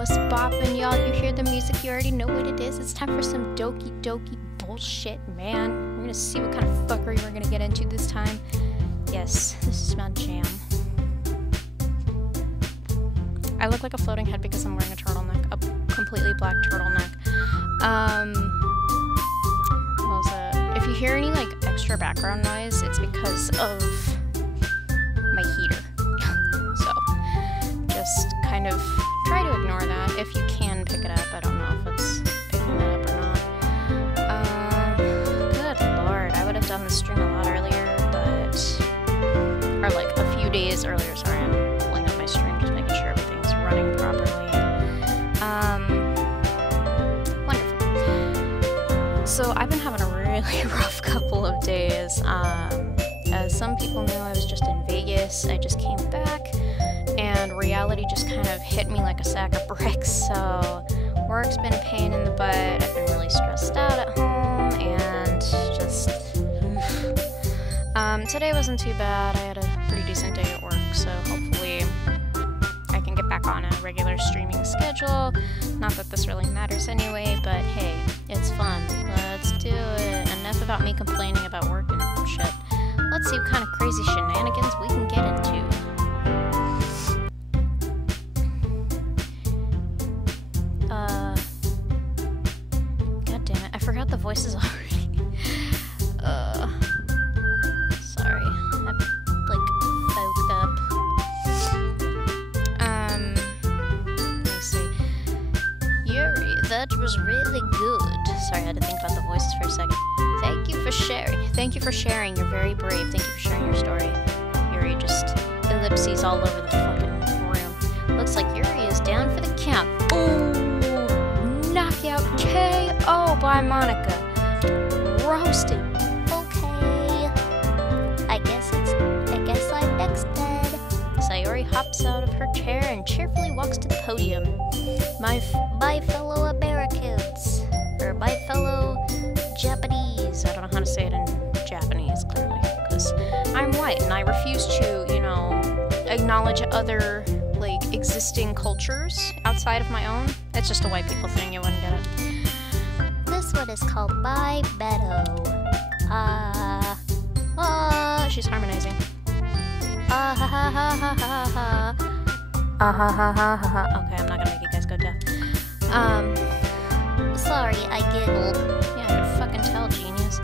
What's boppin', y'all? You hear the music, you already know what it is. It's time for some doki doki bullshit, man. We're gonna see what kind of fuckery we're gonna get into this time. Yes, this is my jam. I look like a floating head because I'm wearing a turtleneck, a completely black turtleneck. What was it? If you hear any, like, extra background noise, it's because of my heater. So, just kind of try to ignore that if you can pick it up. I don't know if it's picking that up or not. Good lord, I would have done the stream a lot earlier, but... or like a few days earlier, sorry, I'm pulling up my stream, just making sure everything's running properly. Wonderful. So I've been having a really rough couple of days. As some people know, I was just in Vegas, I just came back, and reality just kind of hit me like a sack of bricks, so work's been a pain in the butt, I've been really stressed out at home, and just... today wasn't too bad, I had a pretty decent day at work, so hopefully I can get back on a regular streaming schedule. Not that this really matters anyway, but hey, it's fun, let's do it. Enough about me complaining about work and shit. Let's see what kind of crazy shenanigans we can get into. God damn it, I forgot the voices already. Sorry, I'm like folked up. Let me see. Yuri, that was really good. Sorry, I had to think about the voices for a second. Thank you for sharing. Thank you for sharing. You're very brave. Thank you for sharing your story. Yuri just ellipses all over the fucking room. Looks like Yuri is down for the count. Ooh, knockout KO by Monica. Roasted. Okay. I guess I'm next then. Sayori hops out of her chair and cheerfully walks to the podium. My fellow Americans, or my fellow Japanese. I don't know how to say it in Japanese, clearly, because I'm white and I refuse to, you know, acknowledge other, like, existing cultures outside of my own. It's just a white people thing, you wouldn't get it. This one is called My Meadow. She's harmonizing. Ha ha ha ha ha ha. Ha ha ha ha ha. Okay, I'm not gonna make you guys go deaf. Sorry, I giggled. Yeah, I could fucking tell, genius.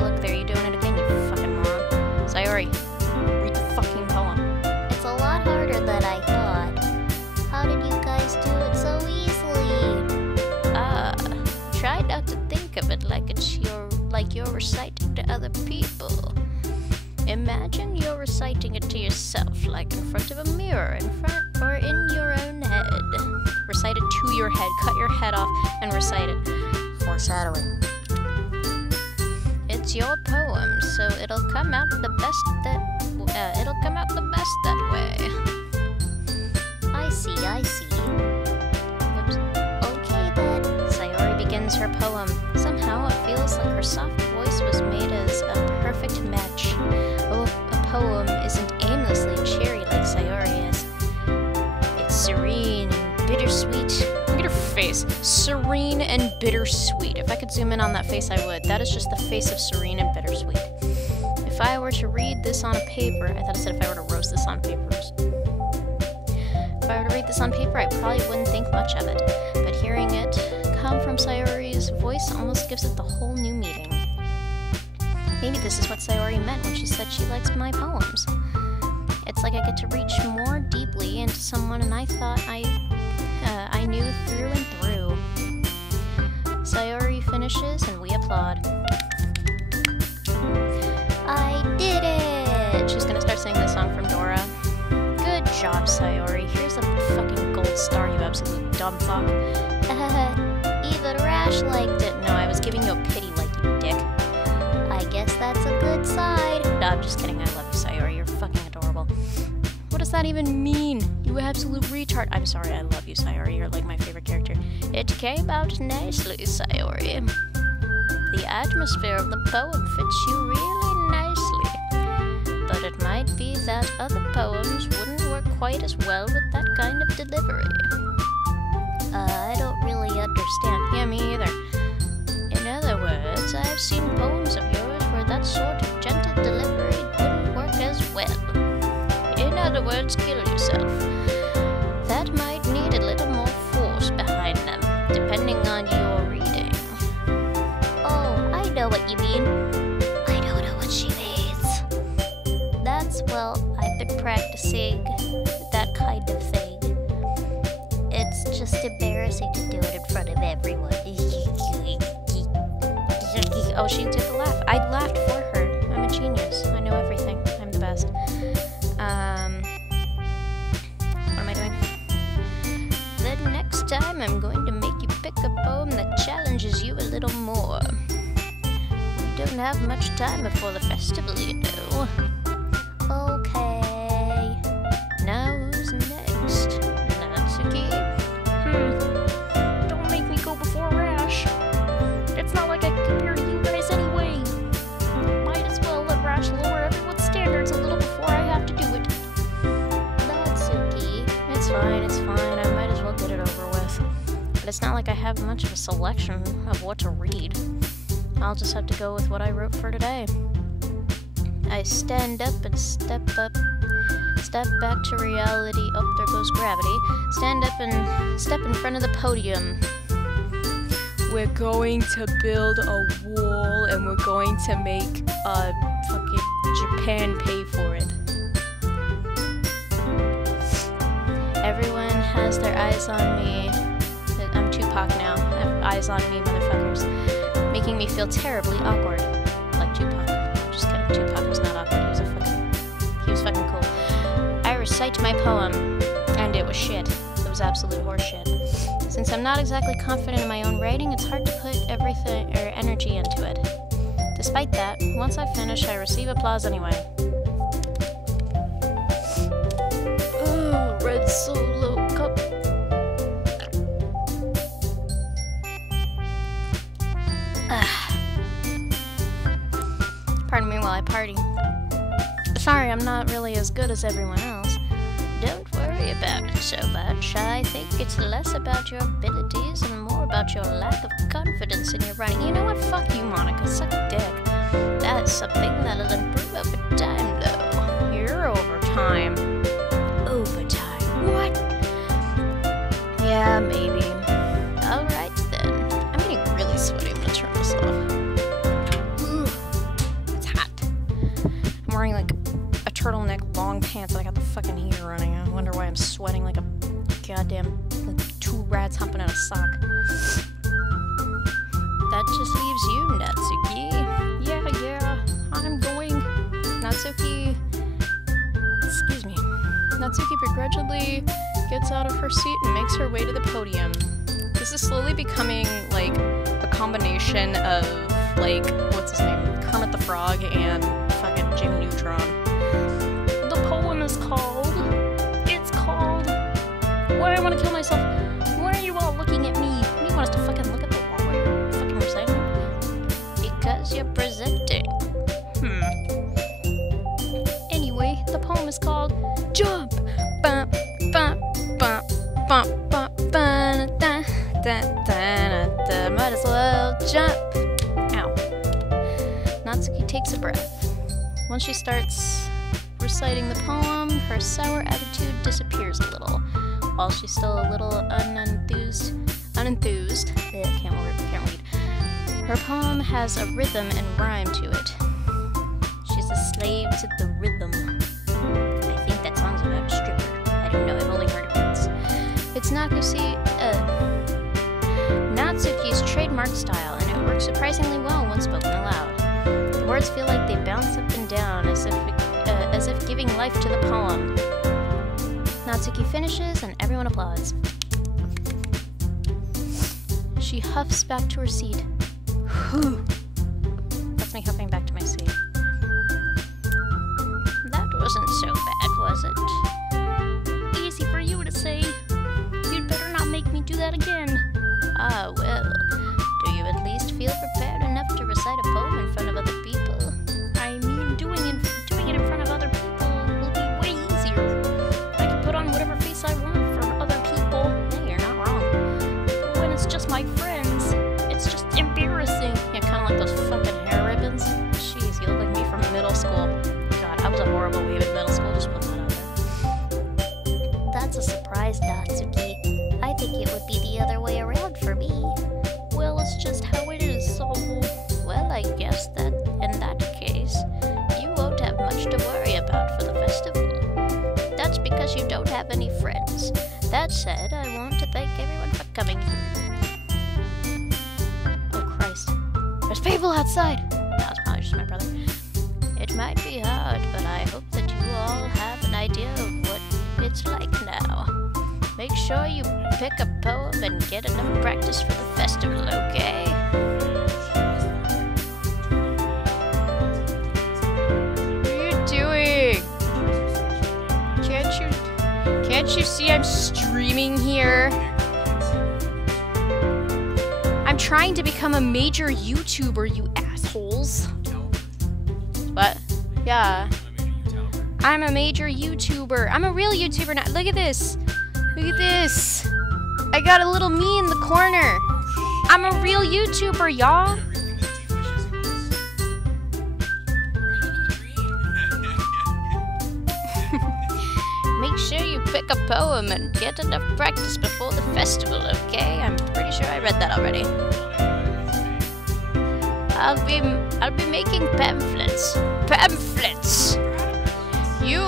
Look, there, you doing it again, you fucking moron. Sayori, read the fucking poem. It's a lot harder than I thought. How did you guys do it so easily? Try not to think of it like you're reciting to other people. Imagine you're reciting it to yourself, like in front of a mirror, in your own head. Recite it to your head, cut your head off, and recite it. Foreshadowing. It's your poem, so it'll come out the best that way. I see. Oops. Okay then. Sayori begins her poem. Somehow it feels like her soft voice was made as a perfect match. Oh, a poem isn't aimlessly cheery like Sayori is. It's serene and bittersweet. Look at her face. Serene and bittersweet. If I could zoom in on that face, I would. That is just the face of serene and bittersweet. If I were to read this on a paper, I thought it said if I were to roast this on papers. If I were to read this on paper, I probably wouldn't think much of it. But hearing it come from Sayori's voice almost gives it the whole new meaning. Maybe this is what Sayori meant when she said she likes my poems. It's like I get to reach more deeply into someone and I thought I knew through and through. Sayori finishes and we applaud. I did it! She's gonna start singing this song from Dora. Good job, Sayori. Here's a fucking gold star, you absolute dumb fuck. Even Rash liked it. No, I was giving you a pity like, you dick. I guess that's a good sign. No, I'm just kidding. I love you, Sayori. You're fucking adorable. What does that even mean? You absolute retard. I'm sorry. I love you, Sayori. You're like my favorite character. It came out nicely, Sayori. The atmosphere of the poem fits you really nicely. But it might be that other poems wouldn't work quite as well with that kind of delivery. I don't really understand. Yeah, me either. In other words, I've seen poems of yours where that sort of gentle delivery wouldn't work as well. In other words, kill yourself. That might need a little more force behind them, depending on your reading. Oh, I know what you mean. I don't know what she means. That's, well, I've been practicing that kind of thing. It's just embarrassing to do it in front of everyone. Oh, she did the laugh. I laughed for her. I'm a genius. I know everything. I'm the best. What am I doing? Then next time I'm going to make you pick a poem that challenges you a little more. We don't have much time before the festival, you know. Okay. Now who's next? Natsuki? Don't make me go before Rash. It's not like I can compare to you guys anyway. Might as well let Rash lower everyone's standards a little before I have to do it. Natsuki. It's fine, it's fine. I might as well get it over with. But it's not like I have much of a selection of what to read. I'll just have to go with what I wrote for today. I stand up and step back to reality. Oh, there goes gravity. Stand up and step in front of the podium. We're going to build a wall and we're going to make fucking Japan pay for it. Everyone has their eyes on me. I'm Tupac now. I have eyes on me, motherfuckers. Making me feel terribly awkward. Like Tupac. I'm just kidding. Tupac was not awkward. He was fucking cool. I recite my poem, and it was shit. It was absolute horseshit. Since I'm not exactly confident in my own writing, it's hard to put everything or energy into it. Despite that, once I finish, I receive applause anyway. Ooh, red solo cup. Pardon me while I party. Sorry, I'm not really as good as everyone else. Don't worry about it so much. I think it's less about your abilities and more about your lack of confidence in your writing. You know what? Fuck you, Monica. Suck a dick. That's something that'll improve over time, though. You're overtime. Overtime? What? Yeah, maybe. Alright then. I'm getting really sweaty. I'm gonna turn this off. Ooh, it's hot. I'm wearing like a turtleneck, long pants, and I got the fucking heater running. I wonder why I'm sweating like a goddamn like 2 rats humping at a sock. That just leaves you, Natsuki. Yeah, I'm going. Natsuki. Excuse me. Natsuki begrudgingly gets out of her seat and makes her way to the podium. This is slowly becoming like a combination of like, what's his name? Kermit the Frog and fucking Jimmy Neutron. The poem is called... It's called... Why I want to kill myself? Why are you all looking at me? What do you want us to fucking look at the wall while you're fucking reciting? Because you're presenting. Anyway, the poem is called Jump! Bump, bump, bump, bump, bump, da, da, da, da. Might as well jump. Ow. Natsuki takes a breath. Once she starts reciting the poem, her sour attitude disappears a little. While she's still a little unenthused. Can't read. Her poem has a rhythm and rhyme to it. She's a slave to the rhythm. I think that song's about a stripper. I don't know, I've only heard it once. It's Natsuki's trademark style, and it works surprisingly well when spoken aloud. The words feel like they bounce up and down as if giving life to the poem. Natsuki finishes, and everyone applauds. She huffs back to her seat. Whew. That's me huffing back to my seat. That wasn't so bad, was it? easy for you to say. You'd better not make me do that again. Ah, well. Do you at least feel prepared enough to recite a poem in front of other people? I mean, doing it in front of other people will be way easier. I can put on whatever face I want for other people. Yeah, you're not wrong. my friends. It's just embarrassing. Yeah, kind of like those fucking hair ribbons. Jeez, you look like me from middle school. God, I was a horrible weeb in middle school, just putting that out there. That's a surprise, Natsuki. I think it would be the other way around for me. Well, it's just how it is, so... Well, I guess that in that case, you won't have much to worry about for the festival. That's because you don't have any friends. That said, I want to thank everyone for coming here. Oh, Christ. There's people outside! That was probably just my brother. It might be hard, but I hope that you all have an idea of what it's like now. Make sure you pick a poem and get enough practice for the festival, okay? What are you doing? Can't you see I'm streaming here? I'm trying to become a major YouTuber, you assholes. What? Yeah. I'm a major YouTuber. I'm a real YouTuber now. Look at this. Look at this. I got a little me in the corner. I'm a real YouTuber, y'all. Make sure you pick a poem and get enough practice before the festival, okay? I'm pretty sure I read that already. I'll be making pamphlets. Pamphlets! You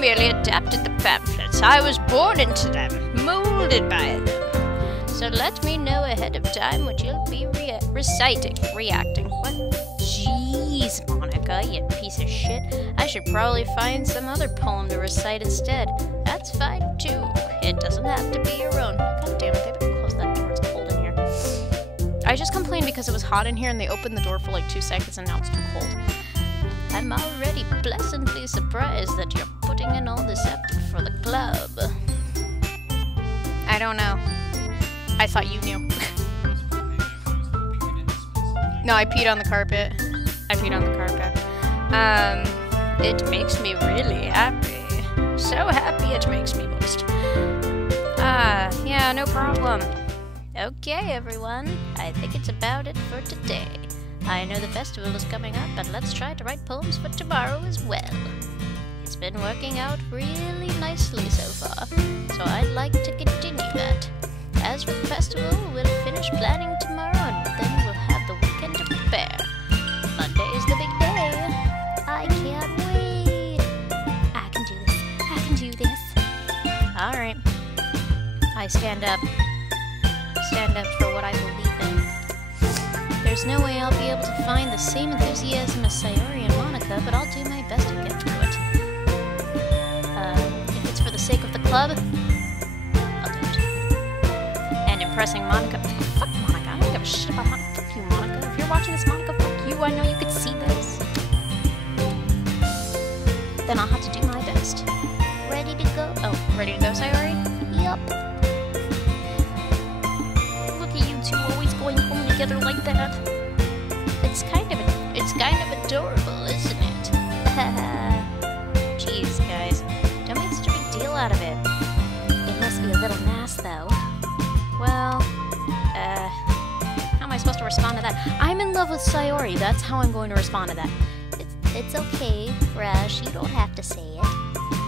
merely adapted the pamphlets. I was born into them, molded by them. So let me know ahead of time what you'll be reacting. What? Jeez, Monica, you piece of shit. I should probably find some other poem to recite instead. That's fine, too. It doesn't have to be your own. God damn it, they better close that door. It's cold in here. I just complained because it was hot in here and they opened the door for like 2 seconds and now it's too cold. I'm already pleasantly surprised that you're putting in all this effort for the club. I don't know. I thought you knew. No, I peed on the carpet. I peed on the carpet. It makes me really happy. So happy it makes me moist. Yeah, no problem. Okay, everyone. I think it's about it for today. I know the festival is coming up, but let's try to write poems for tomorrow as well. It's been working out really nicely so far, so I'd like to continue that. As for the festival, we'll finish planning tomorrow, and then we'll have the weekend to prepare. Monday is the big day. I can't wait. I can do this. I can do this. Alright. I stand up. Stand up for what I believe in. There's no way I'll be able to find the same enthusiasm as Sayori and Monica, but I'll do my best to get through it. If it's for the sake of the club, I'll do it. And impressing Monica. Fuck Monica, I don't give a shit about Monica. Fuck you, Monica. If you're watching this, Monica, fuck you. I know you could see this. Then I'll have to do my best. Ready to go? Oh, ready to go, Sayori? Yup. Look at you two always going home together like that. It's kind of adorable, isn't it? Jeez, guys. Don't make such a big deal out of it. It must be a little nice, though. Well, how am I supposed to respond to that? I'm in love with Sayori. That's how I'm going to respond to that. It's okay, Rash. You don't have to say it.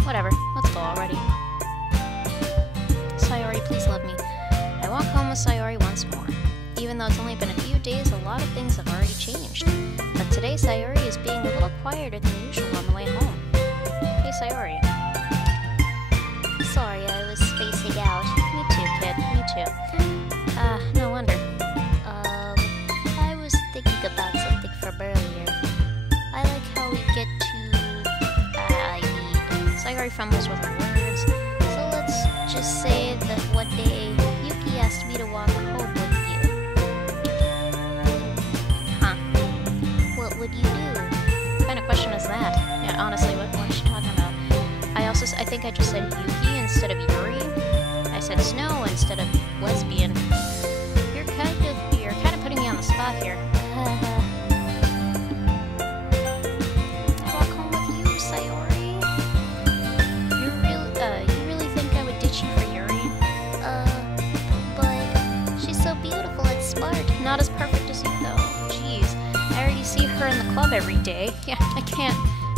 Whatever. Let's go already. Sayori, please love me. I walk home with Sayori once more. Even though it's only been a few days, a lot of things have already changed. But today, Sayori is being a little quieter than usual on the way home. Hey, Sayori. Sorry, I was spacing out. Me too, kid. Me too. No wonder. I was thinking about something from earlier. I like how we get to, Sayori fumbles with her words. So let's just say that one day, Yuki asked me to walk home with you. Huh. What would you do? What kind of question is that? Yeah, honestly, what is she talking about? I think I just said Yuki instead of Yuri. I said snow instead of lesbian. You're kind of putting me on the spot here. Walk home with you, Sayori? You really think I would ditch you for Yuri? But every day. Yeah, I can't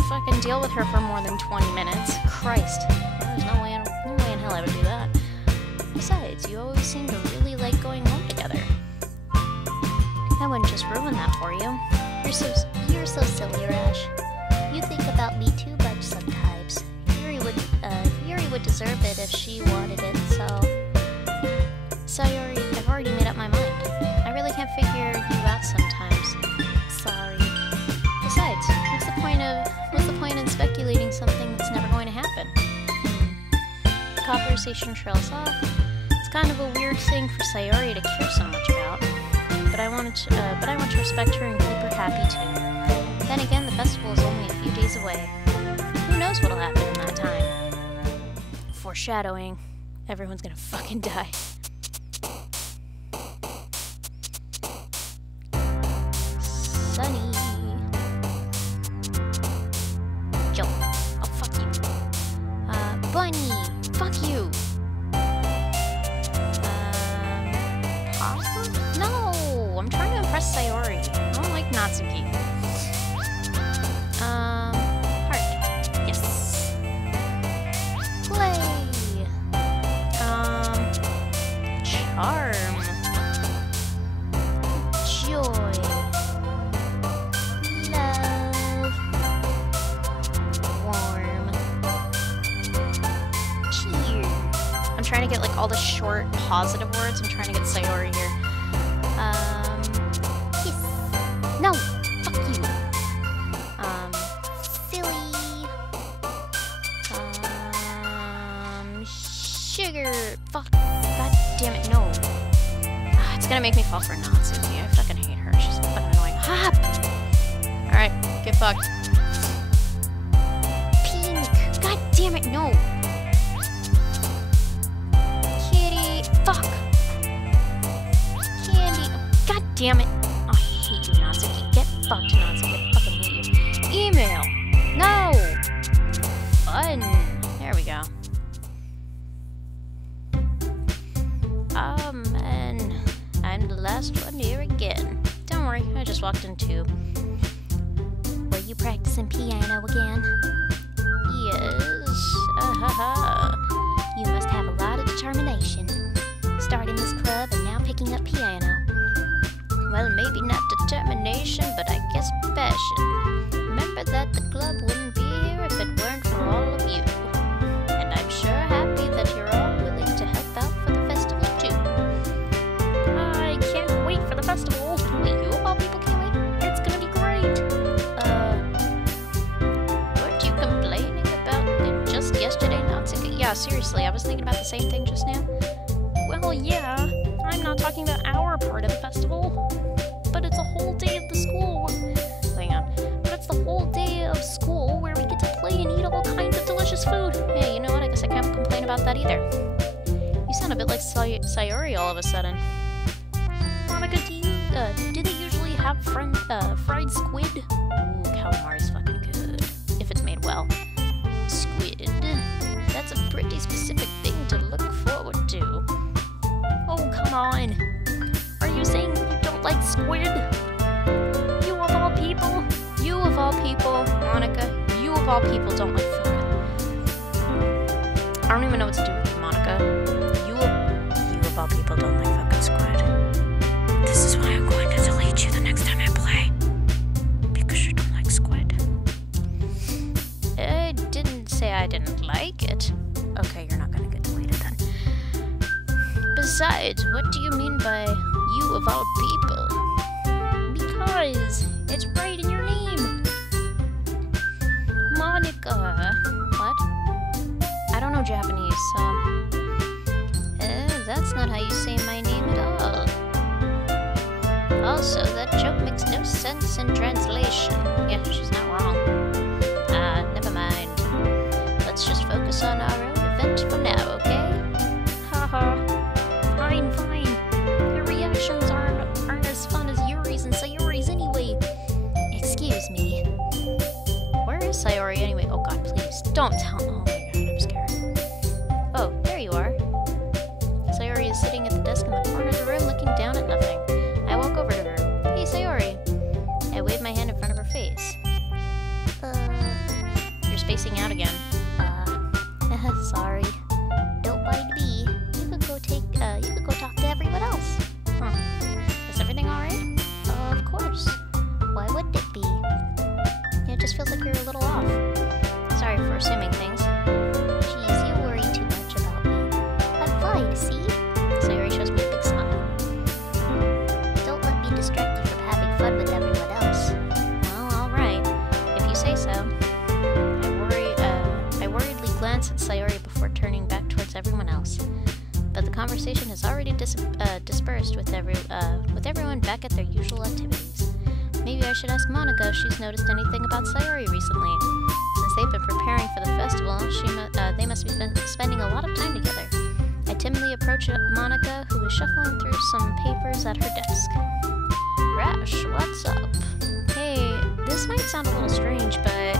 fucking deal with her for more than 20 minutes. Christ. There's no way in hell I would do that. Besides, you always seem to really like going home together. I wouldn't just ruin that for you. You're so silly, Rash. You think about me too much sometimes. Yuri would deserve it if she wanted it, so... Sayori, I've already made up my mind. I really can't figure you out sometimes. Sorry. Besides, what's the point in speculating something that's never going to happen? The conversation trails off. It's kind of a weird thing for Sayori to care so much about, but I want to respect her and keep her happy too. Then again, the festival is only a few days away. Who knows what'll happen in that time? Foreshadowing. Everyone's gonna fucking die. Sunny. Joe. Oh, fuck you. Bunny. Fuck you. Pasta? No! I'm trying to impress Sayori. I don't like Natsuki. Heart. Yes. Play. Charm. Joy. Love. Warm. Cheer. I'm trying to get like all the short positive words. I'm trying to get Sayori here. Kiss. No! Fuck you. Silly. Sugar. Fuck. God damn it, no. It's gonna make me fall for Natsuki. I fucking hate her. She's fucking annoying. Hop! Alright, get fucked. Pink. God damn it, no! Kitty. Fuck! Candy. God damn it! Oh, I hate you, Natsuki. Get fucked, Natsuki. I fucking hate you. Email! No! Fun! There we go. Oh, man. I'm the last one here again. Don't worry, I just walked in too. Were you practicing piano again? Yes. You must have a lot of determination. Starting this club and now picking up piano. Well, maybe not determination, but I guess passion. Remember that the club wouldn't be here if it weren't for all of you. And I'm sure happy that you're all willing to help out for the festival too. I can't wait for the festival. Wait, you of all people can't wait? It's gonna be great. Weren't you complaining about it just yesterday, Natsuki? Yeah, seriously, I was thinking about the same thing just now. Well, yeah. I'm not talking about our part of the festival. But it's a whole day of the school. Hang on. But it's the whole day of school where we get to play and eat all kinds of delicious food. Hey, you know what? I guess I can't complain about that either. You sound a bit like Sayori all of a sudden. Monica, do they usually have fried squid? Ooh, calamari's fucking good. If it's made well. Squid. That's a pretty specific thing to look forward to. Oh, come on. Are you saying you don't like squid? You of all people? You of all people, Monica, you of all people don't like fucking. I don't even know what to do with you, Monica. You of all people don't like fucking squid. This is why I'm going to delete you the next time I play. Because you don't like squid. I didn't say I didn't like it. Okay, you're not gonna get deleted then. Besides, what do you mean by you of all people? Because it's right in your name. Monica. What? I don't know Japanese, so... that's not how you say my name at all. Also, that joke makes no sense in translation. Yeah, she's not wrong. Never mind. Let's just focus on our own event for now, okay? Haha. Fine, fine. Your reactions aren't as fun as Yuri's and Sayori's anyway. Excuse me. Where is Sayori anyway? Oh god, please. Don't tell me. Oh my god, I'm scared. Oh, there you are. Sayori is sitting at the desk in the corner of the room looking down at nothing. I walk over to her. Hey, Sayori. I wave my hand in front of her face. conversation has already dispersed with everyone back at their usual activities. Maybe I should ask Monica if she's noticed anything about Sayori recently. Since they've been preparing for the festival, they must be spending a lot of time together. I timidly approach Monica, who is shuffling through some papers at her desk. Rash, what's up? Hey, this might sound a little strange, but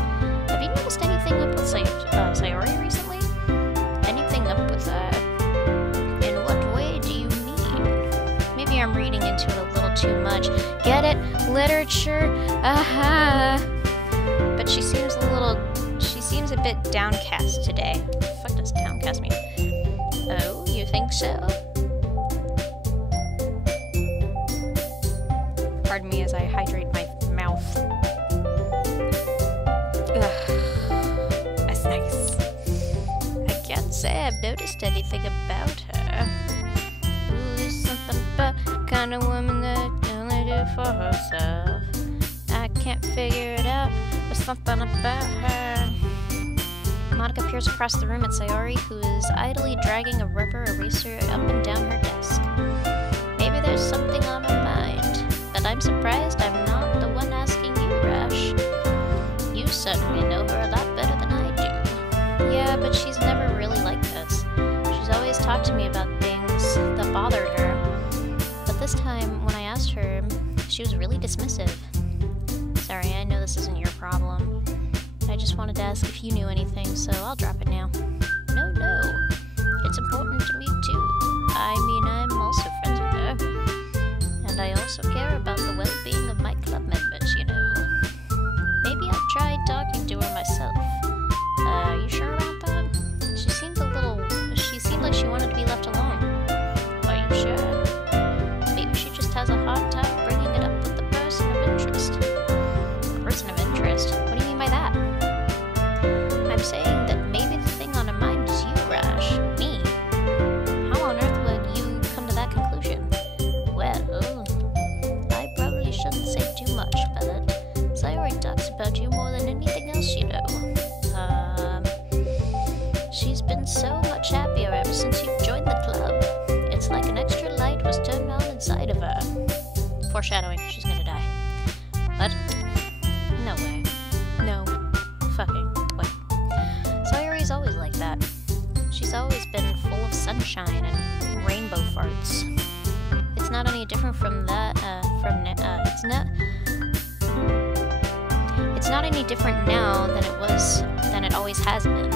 have you noticed anything up with Sayori recently? Anything up with that? In what way do you mean? Maybe I'm reading into it a little too much. Get it? Literature? Aha! But she seems a bit downcast today. What the fuck does downcast mean? Oh, you think so? Pardon me as I hydrate my mouth. Ugh, that's nice. I can't say I've noticed anything about her. Ooh, something about the kind of woman that only do for herself. I can't figure it out, but something about her. Monica peers across the room at Sayori, who is idly dragging a rubber eraser up and down her desk. Maybe there's something on her mind, but I'm surprised I'm not the one asking you, Rash. You certainly know her a lot better than I do. Yeah, but she's never really like this. She's always talked to me about things that bothered her. But this time, when I asked her, she was really dismissive. Sorry, I know this isn't your problem. I just wanted to ask if you knew anything, so I'll drop it now. No. It's important to me, too. I mean, I'm also friends with her. And I also care about the well-being of my club members, you know. Maybe I'll try talking to her myself. Are you sure about that? She seemed like she wanted to be left alone. Are you sure? Maybe she just has a hard time bringing it up with the person of interest. Person of interest? What do you mean by that? I'm saying that maybe the thing on her mind is you, Rash. Me. How on earth would you come to that conclusion? Well, I probably shouldn't say too much, but Sayori talks about you more than anything else, you know. She's been so much happier ever since you've joined the club. It's like an extra light was turned on inside of her. Foreshadowing, she's gonna die. What? No way. No. Fucking way. Sayori's always like that. She's always been full of sunshine and rainbow farts. It's not any different from that, it's not any different now than it always has been.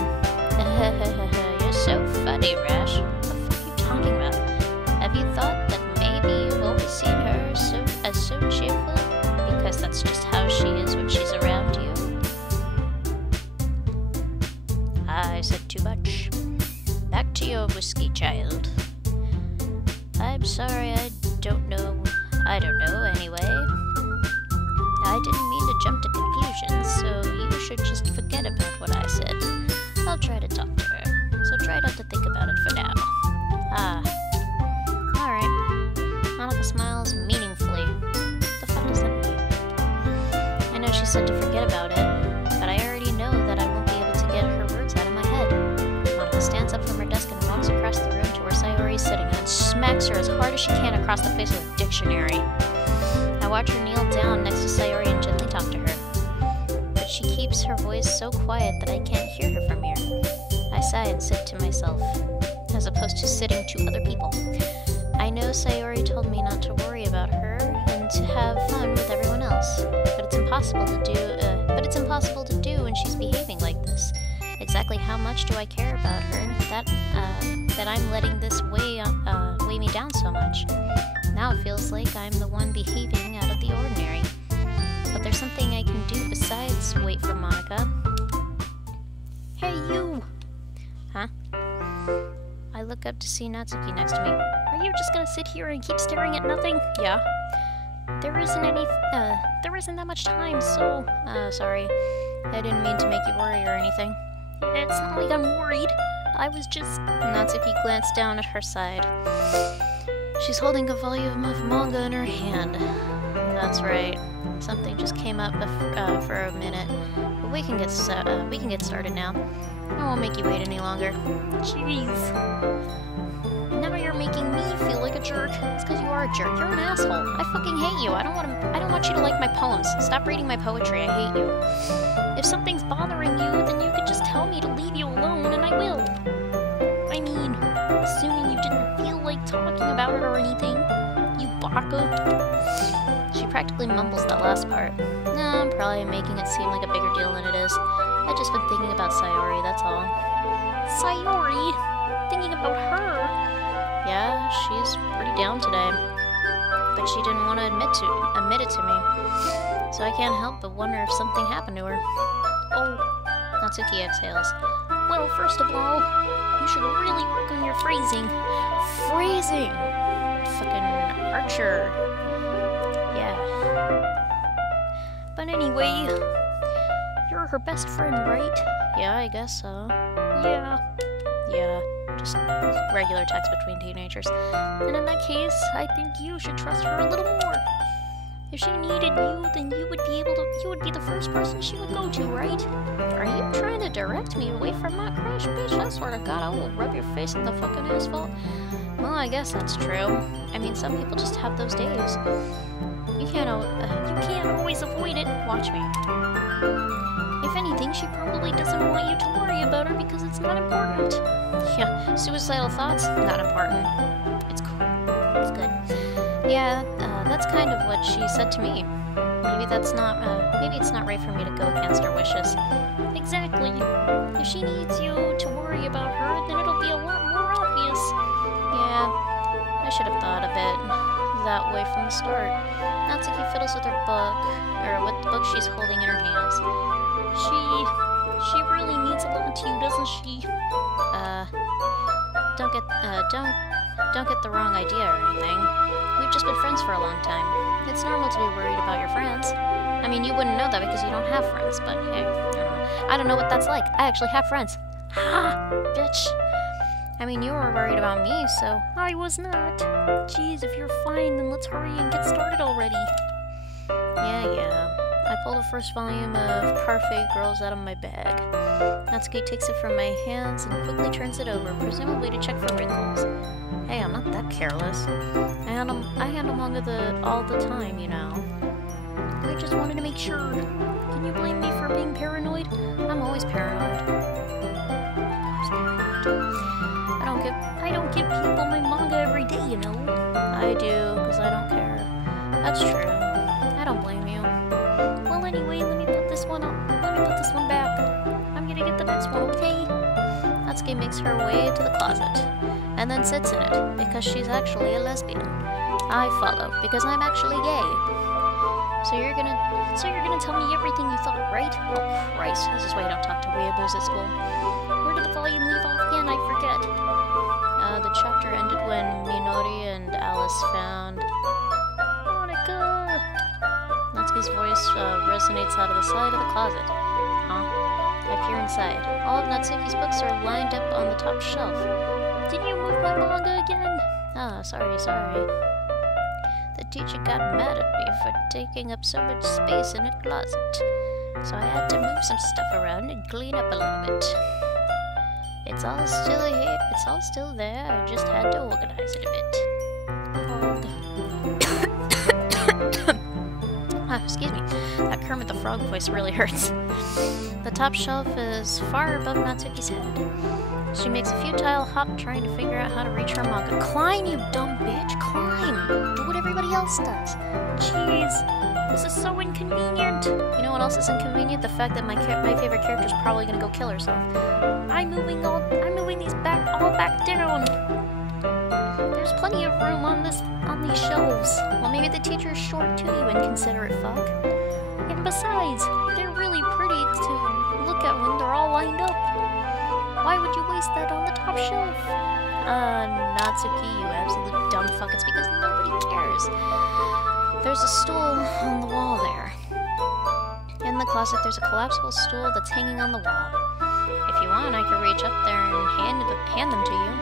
You're so funny, Rash. What the fuck are you talking about? Have you thought that maybe you've always seen her as so cheerful? Because that's just how she is when she's around you? I said too much. Back to your whiskey, child. I'm sorry, I don't know anyway. I didn't mean to jump to conclusions, so you should just forget about what I said. I'll try to talk to her, so try not to think about it for now. Alright. Monica smiles meaningfully. What the fuck does that mean? I know she said to forget about it, but I already know that I won't be able to get her words out of my head. Monica stands up from her desk and walks across the room to where Sayori is sitting and smacks her as hard as she can across the face with a dictionary. I watch her kneel down next to Sayori and gently talk to her. But she keeps her voice so quiet that I can't hear her from here. I sigh and sit to myself, as opposed to sitting to other people. I know Sayori told me not to worry about her and to have fun with everyone else, but it's impossible to do when she's behaving like this. Exactly how much do I care about her that I'm letting this weigh me down so much? Now it feels like I'm the one behaving out of the ordinary. But there's something I can do besides wait for Monica. Hey, you! Huh? I look up to see Natsuki next to me. Are you just gonna sit here and keep staring at nothing? Yeah. There isn't that much time, so, sorry. I didn't mean to make you worry or anything. It's not like I'm worried. I was just... Natsuki glanced down at her side. She's holding a volume of manga in her hand. That's right. Something just came up for a minute. But we can get started now. I won't make you wait any longer. Jeez. Now you're making me feel like a jerk. It's because you are a jerk. You're an asshole. I fucking hate you. I don't want you to like my poems. Stop reading my poetry. I hate you. If something's bothering you, then you could just tell me to leave you alone, and I will. I mean, assuming you didn't feel like talking about it or anything, you baka. She practically mumbles that last part. No, I'm probably making it seem like a bigger deal than it is. I've just been thinking about Sayori, that's all. Sayori? Thinking about her? Yeah, she's pretty down today. But she didn't want to admit it to me. So I can't help but wonder if something happened to her. Oh. Natsuki exhales. Well, first of all, you should really work on your phrasing. Phrasing! Fucking Archer. Yeah. But anyway, you're her best friend, right? Yeah, I guess so. Yeah. Yeah. Just regular text between teenagers. And in that case, I think you should trust her a little more. If she needed you, then you would be the first person she would go to, right? Are you trying to direct me away from my crush, bitch? I swear to God, I will rub your face in the fucking asphalt. Well, I guess that's true. I mean, some people just have those days. You can't always avoid it. Watch me. If anything, she probably doesn't want you to worry about her because it's not important. Yeah, suicidal thoughts? Not important. It's cool. It's good. Yeah, that's kind of what she said to me. Maybe it's not right for me to go against her wishes. Exactly. If she needs you to worry about her, then it'll be a lot more obvious. Yeah, I should have thought of it that way from the start. Natsuki fiddles with her book, or with the book she's holding in her hands. She really means a lot to you, doesn't she? Don't get the wrong idea or anything. We've just been friends for a long time. It's normal to be worried about your friends. I mean, you wouldn't know that because you don't have friends, but hey, I don't know what that's like. I actually have friends. Ha! Bitch. I mean, you were worried about me, so... I was not. Jeez, if you're fine, then let's hurry and get started already. Yeah. I pull the first volume of Parfait Girls out of my bag. Natsuki takes it from my hands and quickly turns it over, presumably to check for wrinkles. Hey, I'm not that careless. I handle manga all the time, you know. I just wanted to make sure. Can you blame me for being paranoid? I'm always paranoid. I don't give people my manga every day, you know. I do, because I don't care. That's true. I don't blame you. Well, anyway, let me put this one back. I'm gonna get the next one, okay? Natsuki makes her way to the closet, and then sits in it, because she's actually a lesbian. I follow, because I'm actually gay. So you're gonna tell me everything you thought, right? Oh, Christ. This is why you don't talk to weeaboos at school. Where did the volume leave off again? I forget. The chapter ended when Minori and Alice found... Monica! Natsuki's voice resonates out of the side of the closet. Huh? I peer inside. All of Natsuki's books are lined up on the top shelf. Did you move my manga again? Ah, sorry. The teacher got mad at me for taking up so much space in a closet. So I had to move some stuff around and clean up a little bit. It's all still here. It's all still there. I just had to organize it a bit. Excuse me. That Kermit the Frog voice really hurts. The top shelf is far above Natsuki's head. She makes a futile hop trying to figure out how to reach her manga. Climb, you dumb bitch! Climb! Do what everybody else does. Jeez, this is so inconvenient. You know what else is inconvenient? The fact that my favorite character is probably gonna go kill herself. I'm moving these all back down. There's plenty of room on these shelves. Well, maybe the teacher's short to you, inconsiderate fuck. And besides, they're really pretty to look at when they're all lined up. Why would you waste that on the top shelf? Natsuki, you absolute dumb fuck. It's because nobody cares. There's a stool on the wall there. In the closet, there's a collapsible stool that's hanging on the wall. If you want, I can reach up there and hand them to you.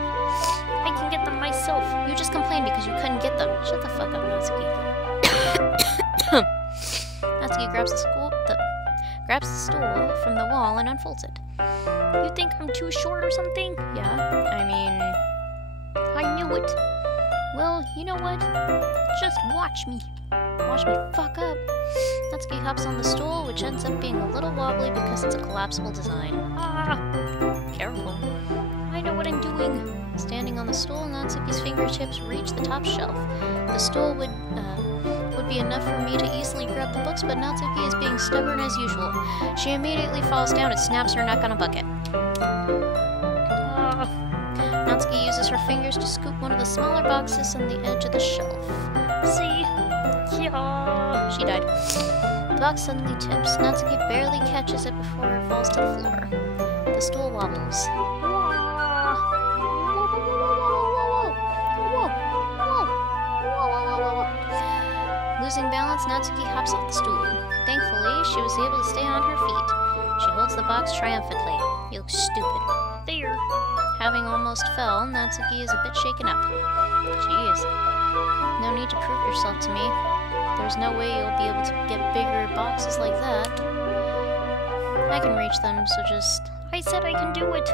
I can get them myself. You just complained because you couldn't get them. Shut the fuck up, Natsuki. Natsuki grabs the stool from the wall and unfolds it. You think I'm too short or something? Yeah, I mean, I knew it. Well, you know what? Just watch me. watch me fuck up. Natsuki hops on the stool, which ends up being a little wobbly because it's a collapsible design. Ah, Careful. I know what I'm doing. Standing on the stool, Natsuki's fingertips reach the top shelf. The stool would be enough for me to easily grab the books, but Natsuki is being stubborn as usual. She immediately falls down and snaps her neck on a bucket. Natsuki uses her fingers to scoop one of the smaller boxes on the edge of the shelf. See? Yeah. She died. The box suddenly tips. Natsuki barely catches it before it falls to the floor. The stool wobbles. Losing balance, Natsuki hops off the stool. Thankfully, she was able to stay on her feet. She holds the box triumphantly. You look stupid. There. Having almost fell, Natsuki is a bit shaken up. Jeez. No need to prove yourself to me. There's no way you'll be able to get bigger boxes like that. I can reach them, so just... I said I can do it.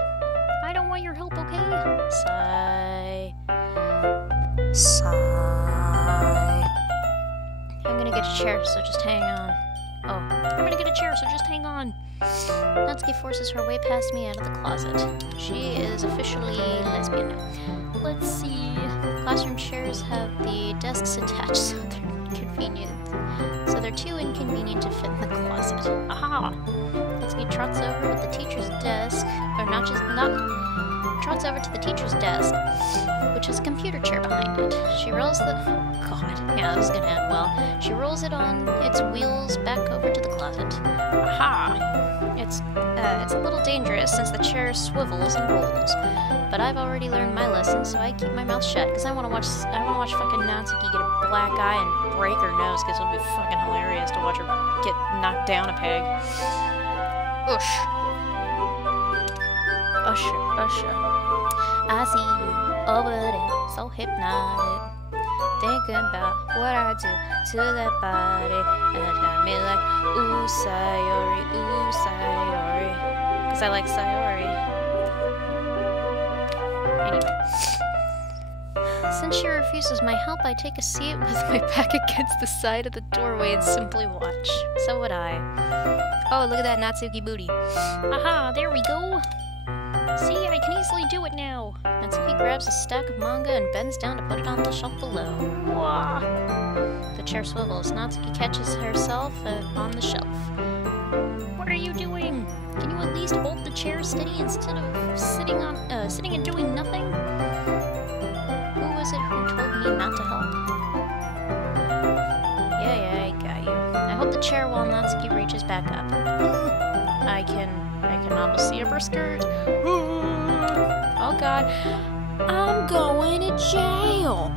I don't want your help, okay? sigh. Sigh. I'm gonna get a chair, so just hang on. Oh, I'm gonna get a chair, so just hang on. Natsuki forces her way past me out of the closet. She is officially lesbian. Let's see. Classroom chairs have the desks attached, so they're convenient. So they're too inconvenient to fit in the closet. Aha! Natsuki trots over with the teacher's desk, or trots over to the teacher's desk, which has a computer chair behind it. She rolls the... God, yeah, this is gonna end well. She rolls it on its wheels back over to the closet. Aha! It's a little dangerous since the chair swivels and rolls. But I've already learned my lesson, so I keep my mouth shut because I want to watch fucking Natsuki get a black eye and break her nose because it'll be fucking hilarious to watch her get knocked down a peg. Ush. Usher, usher. I see you over there, so hypnotic. Thinking about what I do to that body. And it got me like, ooh, Sayori, ooh, Sayori. Because I like Sayori. Anyway. Since she refuses my help, I take a seat with my back against the side of the doorway and simply watch. So would I. Oh, look at that Natsuki booty. Aha, there we go. See, I can easily do it now. Natsuki grabs a stack of manga and bends down to put it on the shelf below. Wah. The chair swivels. Natsuki catches herself on the shelf. What are you doing? Can you at least hold the chair steady instead of sitting and doing nothing? Who was it who told me not to help? Yeah, I got you. I hold the chair while Natsuki reaches back up. I can almost see her skirt. Oh god. I'm going to jail.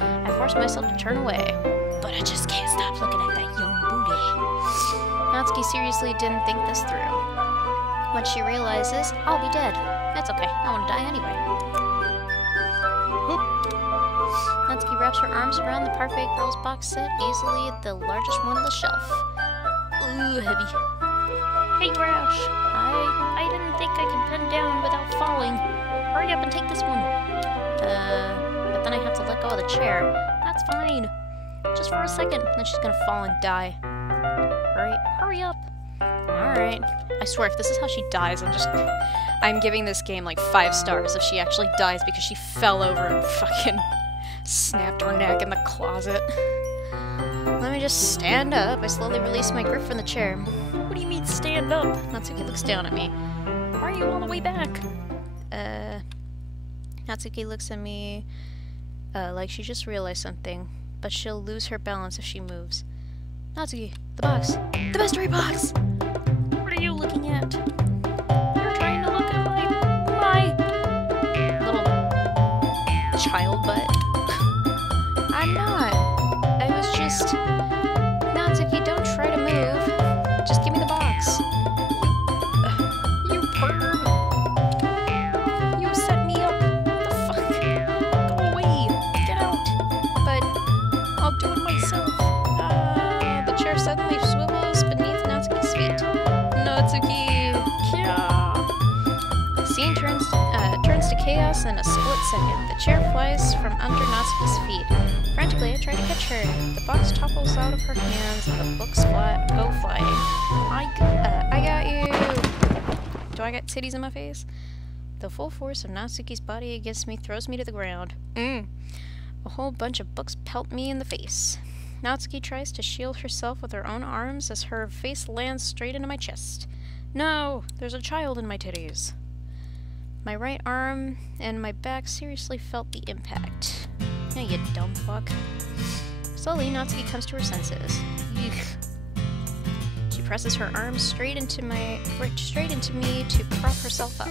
I force myself to turn away, but I just can't stop looking at that young booty. Natsuki seriously didn't think this through. When she realizes, I'll be dead. That's okay. I want to die anyway. Natsuki wraps her arms around the Parfait Girls box set, easily the largest one on the shelf. Ooh, heavy. Hey, Rash. I didn't think I could bend down without falling. Hurry up and take this one. But then I have to let go of the chair. That's fine. Just for a second. Then she's gonna fall and die. Hurry up. Alright. I swear, if this is how she dies, I'm giving this game like 5 stars if she actually dies because she fell over and fucking snapped her neck in the closet. Let me just stand up. I slowly release my grip from the chair. What do you mean, stand up? Natsuki looks down at me. Why are you all the way back? Natsuki looks at me like she just realized something, but she'll lose her balance if she moves. Natsuki, the box. The mystery box! What are you looking at? You're trying to look at my little child butt. I'm not. I was just... Natsuki, don't try to move. Just give me the box. You perv! You set me up! What the fuck? Go away! Get out! But I'll do it myself. the chair suddenly swivels beneath Natsuki's feet. Natsuki! turns to chaos in a split second. The chair flies from under Natsuki's feet. Frantically, I try to catch her. The box topples out of her hands and the books go flying. I got you! Do I got titties in my face? The full force of Natsuki's body against me throws me to the ground. A whole bunch of books pelt me in the face. Natsuki tries to shield herself with her own arms as her face lands straight into my chest. No! There's a child in my titties. My right arm and my back seriously felt the impact. Yeah, you dumb fuck. Slowly, Natsuki comes to her senses. Eugh. She presses her arms straight into me to prop herself up.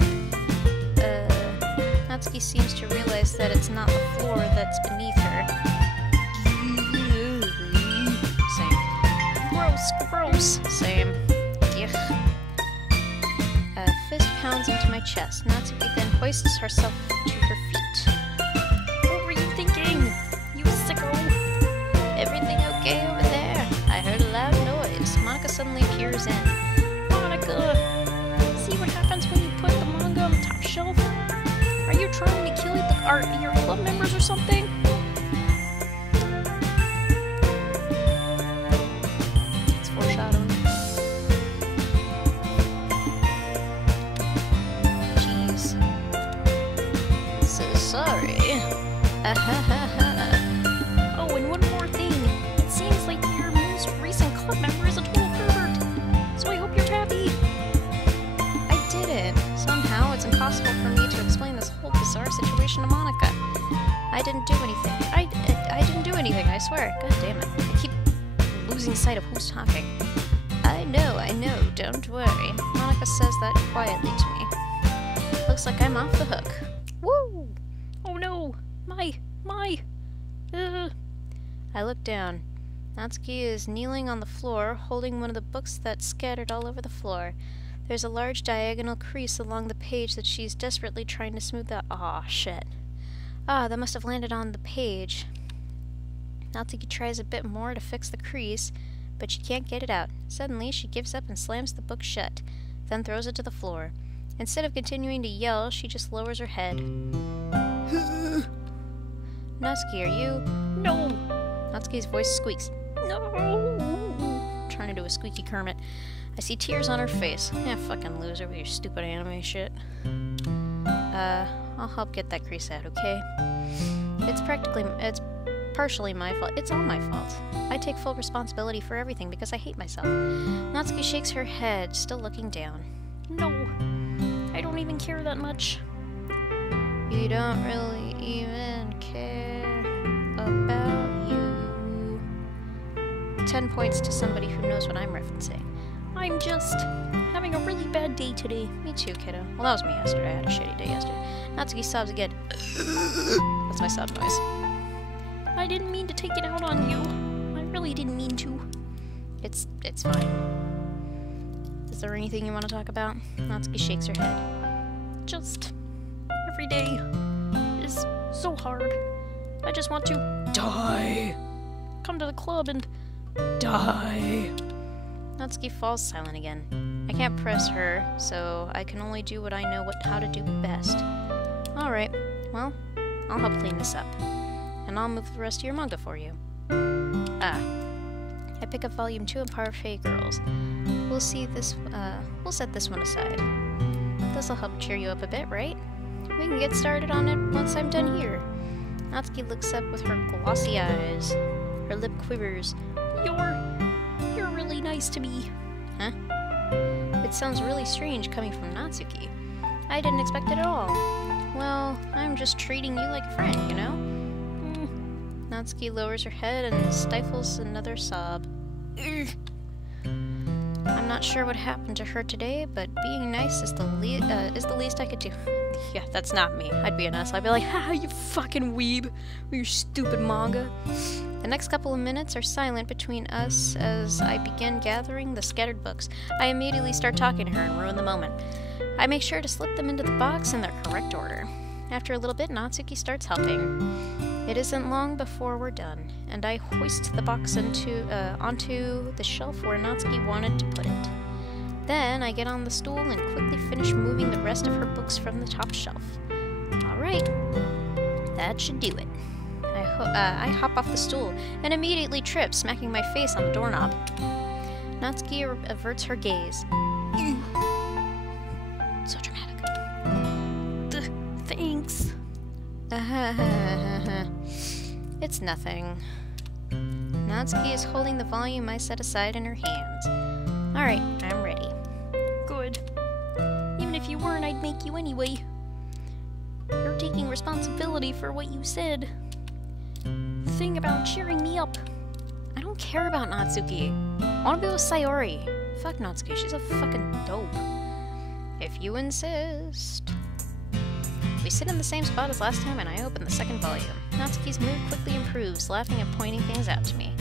Natsuki seems to realize that it's not the floor that's beneath her. Same. Gross. Same. Yuck. A fist pounds into my chest. Natsuki then hoists herself to her feet. What were you thinking? You sicko! Everything okay over there? I heard a loud noise. Monica suddenly peers in. Monica! See what happens when you put the manga on the top shelf? Are you trying to kill your club members or something? It's foreshadowing. Jeez. So sorry. Oh, and one more thing. It seems like your most recent club member is a total pervert. So I hope you're happy. I didn't. Somehow it's impossible for me to explain this whole bizarre situation to Monica. I didn't do anything. I didn't do anything, I swear. God damn it. I keep losing sight of who's talking. I know. Don't worry. Monica says that quietly to me. Looks like I'm off the hook. Woo! Oh no! My... I look down. Natsuki is kneeling on the floor, holding one of the books that's scattered all over the floor. There's a large diagonal crease along the page that she's desperately trying to smooth out. Aw, shit. That must have landed on the page. Natsuki tries a bit more to fix the crease, but she can't get it out. Suddenly, she gives up and slams the book shut, then throws it to the floor. Instead of continuing to yell, she just lowers her head. Natsuki, are you... No! Natsuki's voice squeaks. No! Trying to do a squeaky Kermit. I see tears on her face. Yeah, fucking loser with your stupid anime shit. I'll help get that crease out, okay? It's partially my fault. It's all my fault. I take full responsibility for everything because I hate myself. Natsuki shakes her head, still looking down. No! I don't even care that much. You don't really even care about you. 10 points to somebody who knows what I'm referencing. I'm just having a really bad day today. Me too, kiddo. Well, that was me yesterday. I had a shitty day yesterday. Natsuki sobs again. That's my sob noise. I didn't mean to take it out on you. I really didn't mean to. It's fine. Is there anything you want to talk about? Natsuki shakes her head. Just... every day is so hard. I just want to... die! Come to the club and... die! Natsuki falls silent again. I can't press her, so I can only do what I know how to do best. Alright, well, I'll help clean this up. And I'll move the rest of your manga for you. I pick up volume 2 of Parfait Girls. We'll set this one aside. This'll help cheer you up a bit, right? We can get started on it once I'm done here. Natsuki looks up with her glossy eyes. Her lip quivers. You're really nice to me. Huh? It sounds really strange coming from Natsuki. I didn't expect it at all. Well, I'm just treating you like a friend, you know? Natsuki lowers her head and stifles another sob. Ugh. I'm not sure what happened to her today, but being nice is the least I could do. Yeah, that's not me. I'd be an ass. I'd be like, ha, you fucking weeb with your stupid manga. The next couple of minutes are silent between us as I begin gathering the scattered books. I immediately start talking to her and ruin the moment. I make sure to slip them into the box in their correct order. After a little bit, Natsuki starts helping. It isn't long before we're done, and I hoist the box onto the shelf where Natsuki wanted to put it. Then I get on the stool and quickly finish moving the rest of her books from the top shelf. Alright, that should do it. I hop off the stool and immediately trip, smacking my face on the doorknob. Natsuki averts her gaze. So dramatic. Thanks. It's nothing. Natsuki is holding the volume I set aside in her hands. Alright, I'm ready. Good. Even if you weren't, I'd make you anyway. You're taking responsibility for what you said. The thing about cheering me up. I don't care about Natsuki. I want to be with Sayori. Fuck Natsuki, she's a fucking dope. If you insist. We sit in the same spot as last time and I open the second volume. Natsuki's mood quickly improves, laughing and pointing things out to me.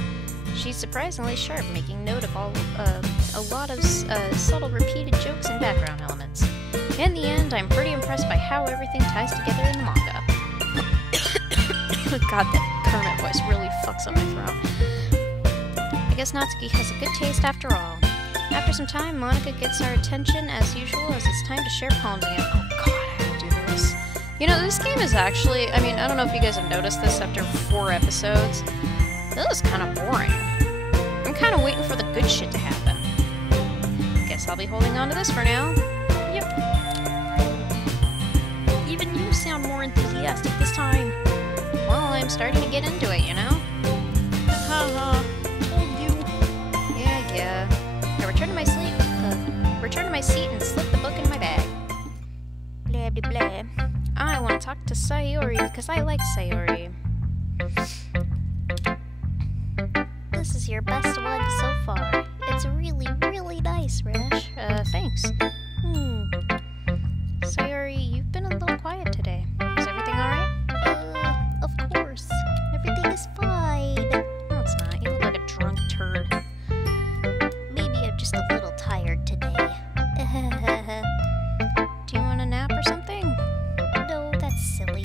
She's surprisingly sharp, making note of a lot of subtle repeated jokes and background elements. In the end, I'm pretty impressed by how everything ties together in the manga. God, that Kermit voice really fucks up my throat. I guess Natsuki has a good taste after all. After some time, Monica gets our attention as usual as it's time to share poems again. Oh god, I have to do this. You know, this game is actually, I mean, I don't know if you guys have noticed this after 4 episodes. This is kind of boring. I'm kind of waiting for the good shit to happen. Guess I'll be holding on to this for now. Yep. Even you sound more enthusiastic this time. Well, I'm starting to get into it, you know? Haha, told you. Yeah. I return to my seat and slip the book in my bag. Blah, blah, blah. I want to talk to Sayori because I like Sayori. This is your best one so far. It's really, really nice, Rash. Thanks. Sayori, you've been a little quiet today. Is everything alright? Of course. Everything is fine. No, it's not. You look like a drunk turd. Maybe I'm just a little tired today. Do you want a nap or something? No, that's silly.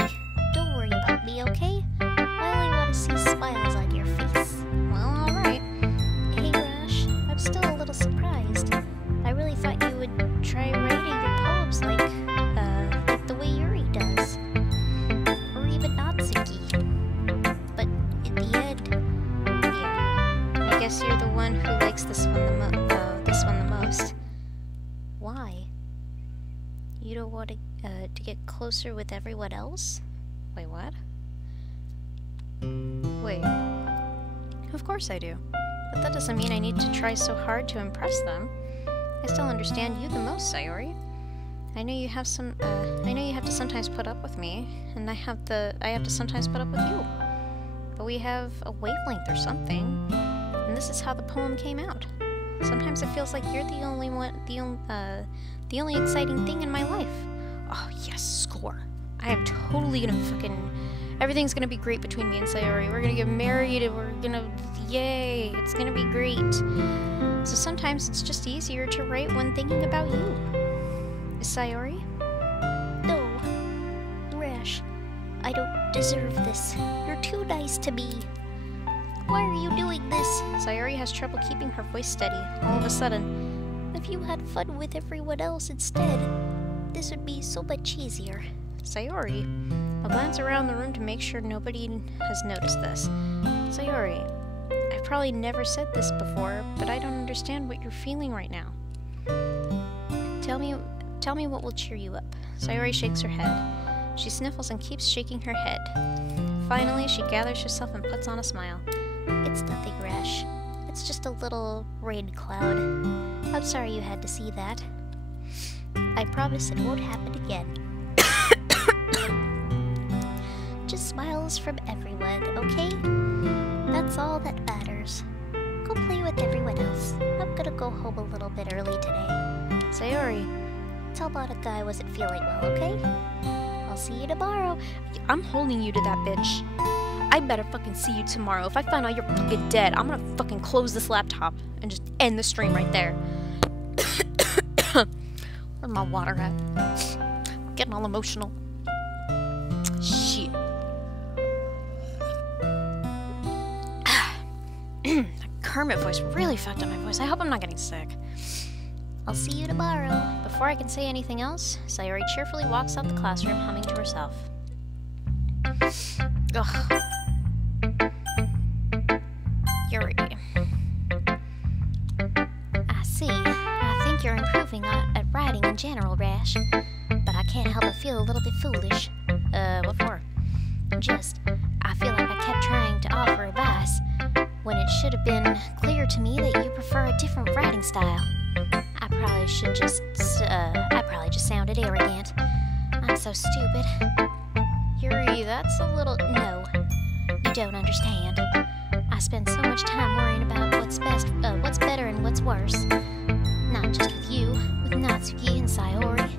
Don't worry about me, okay? I only want to see smiles on your face. Well, alright. Hey, Rash, I'm still a little surprised. I really thought you would try writing your poems like the way Yuri does. Or even Natsuki. But in the end... Yeah. I guess you're the one who likes this one the most. Why? You don't want to get closer with everyone else? Wait, what? Wait. Of course I do. But that doesn't mean I need to try so hard to impress them. I still understand you the most, Sayori. I know you have to sometimes put up with me, and I have to sometimes put up with you. But we have a wavelength or something, and this is how the poem came out. Sometimes it feels like you're the only exciting thing in my life. Oh yes, score. I am totally gonna everything's gonna be great between me and Sayori. We're gonna get married and we're gonna, yay, it's gonna be great. So sometimes it's just easier to write when thinking about you. Sayori? No. Rash, I don't deserve this. You're too nice to me. Why are you doing this? Sayori has trouble keeping her voice steady. All of a sudden, if you had fun with everyone else instead, this would be so much easier. Sayori. I'll glance around the room to make sure nobody has noticed this. Sayori, I've probably never said this before, but I don't understand what you're feeling right now. Tell me what will cheer you up. Sayori shakes her head. She sniffles and keeps shaking her head. Finally, she gathers herself and puts on a smile. It's nothing, Rash. It's just a little rain cloud. I'm sorry you had to see that. I promise it won't happen again. Just smiles from everyone, okay? That's all that matters. Go play with everyone else. I'm gonna go home a little bit early today. Sayori. Tell Monica I wasn't feeling well, okay? I'll see you tomorrow. I'm holding you to that, bitch. I better fucking see you tomorrow. If I find out you're fucking dead, I'm gonna fucking close this laptop and just end the stream right there. Where's my water at? I'm getting all emotional. Shit. That Kermit voice really fucked up my voice. I hope I'm not getting sick. I'll see you tomorrow. Before I can say anything else, Sayori cheerfully walks out the classroom, humming to herself. Ugh. Yuri. I see. I think you're improving at writing in general, Rash. But I can't help but feel a little bit foolish. What for? Just, I feel like I kept trying to offer advice when it should have been clear to me that you prefer a different writing style. I probably just sounded arrogant. I'm so stupid. Yuri, that's a little... No, you don't understand. I spend so much time worrying about what's better and what's worse. Not just with you, with Natsuki and Sayori.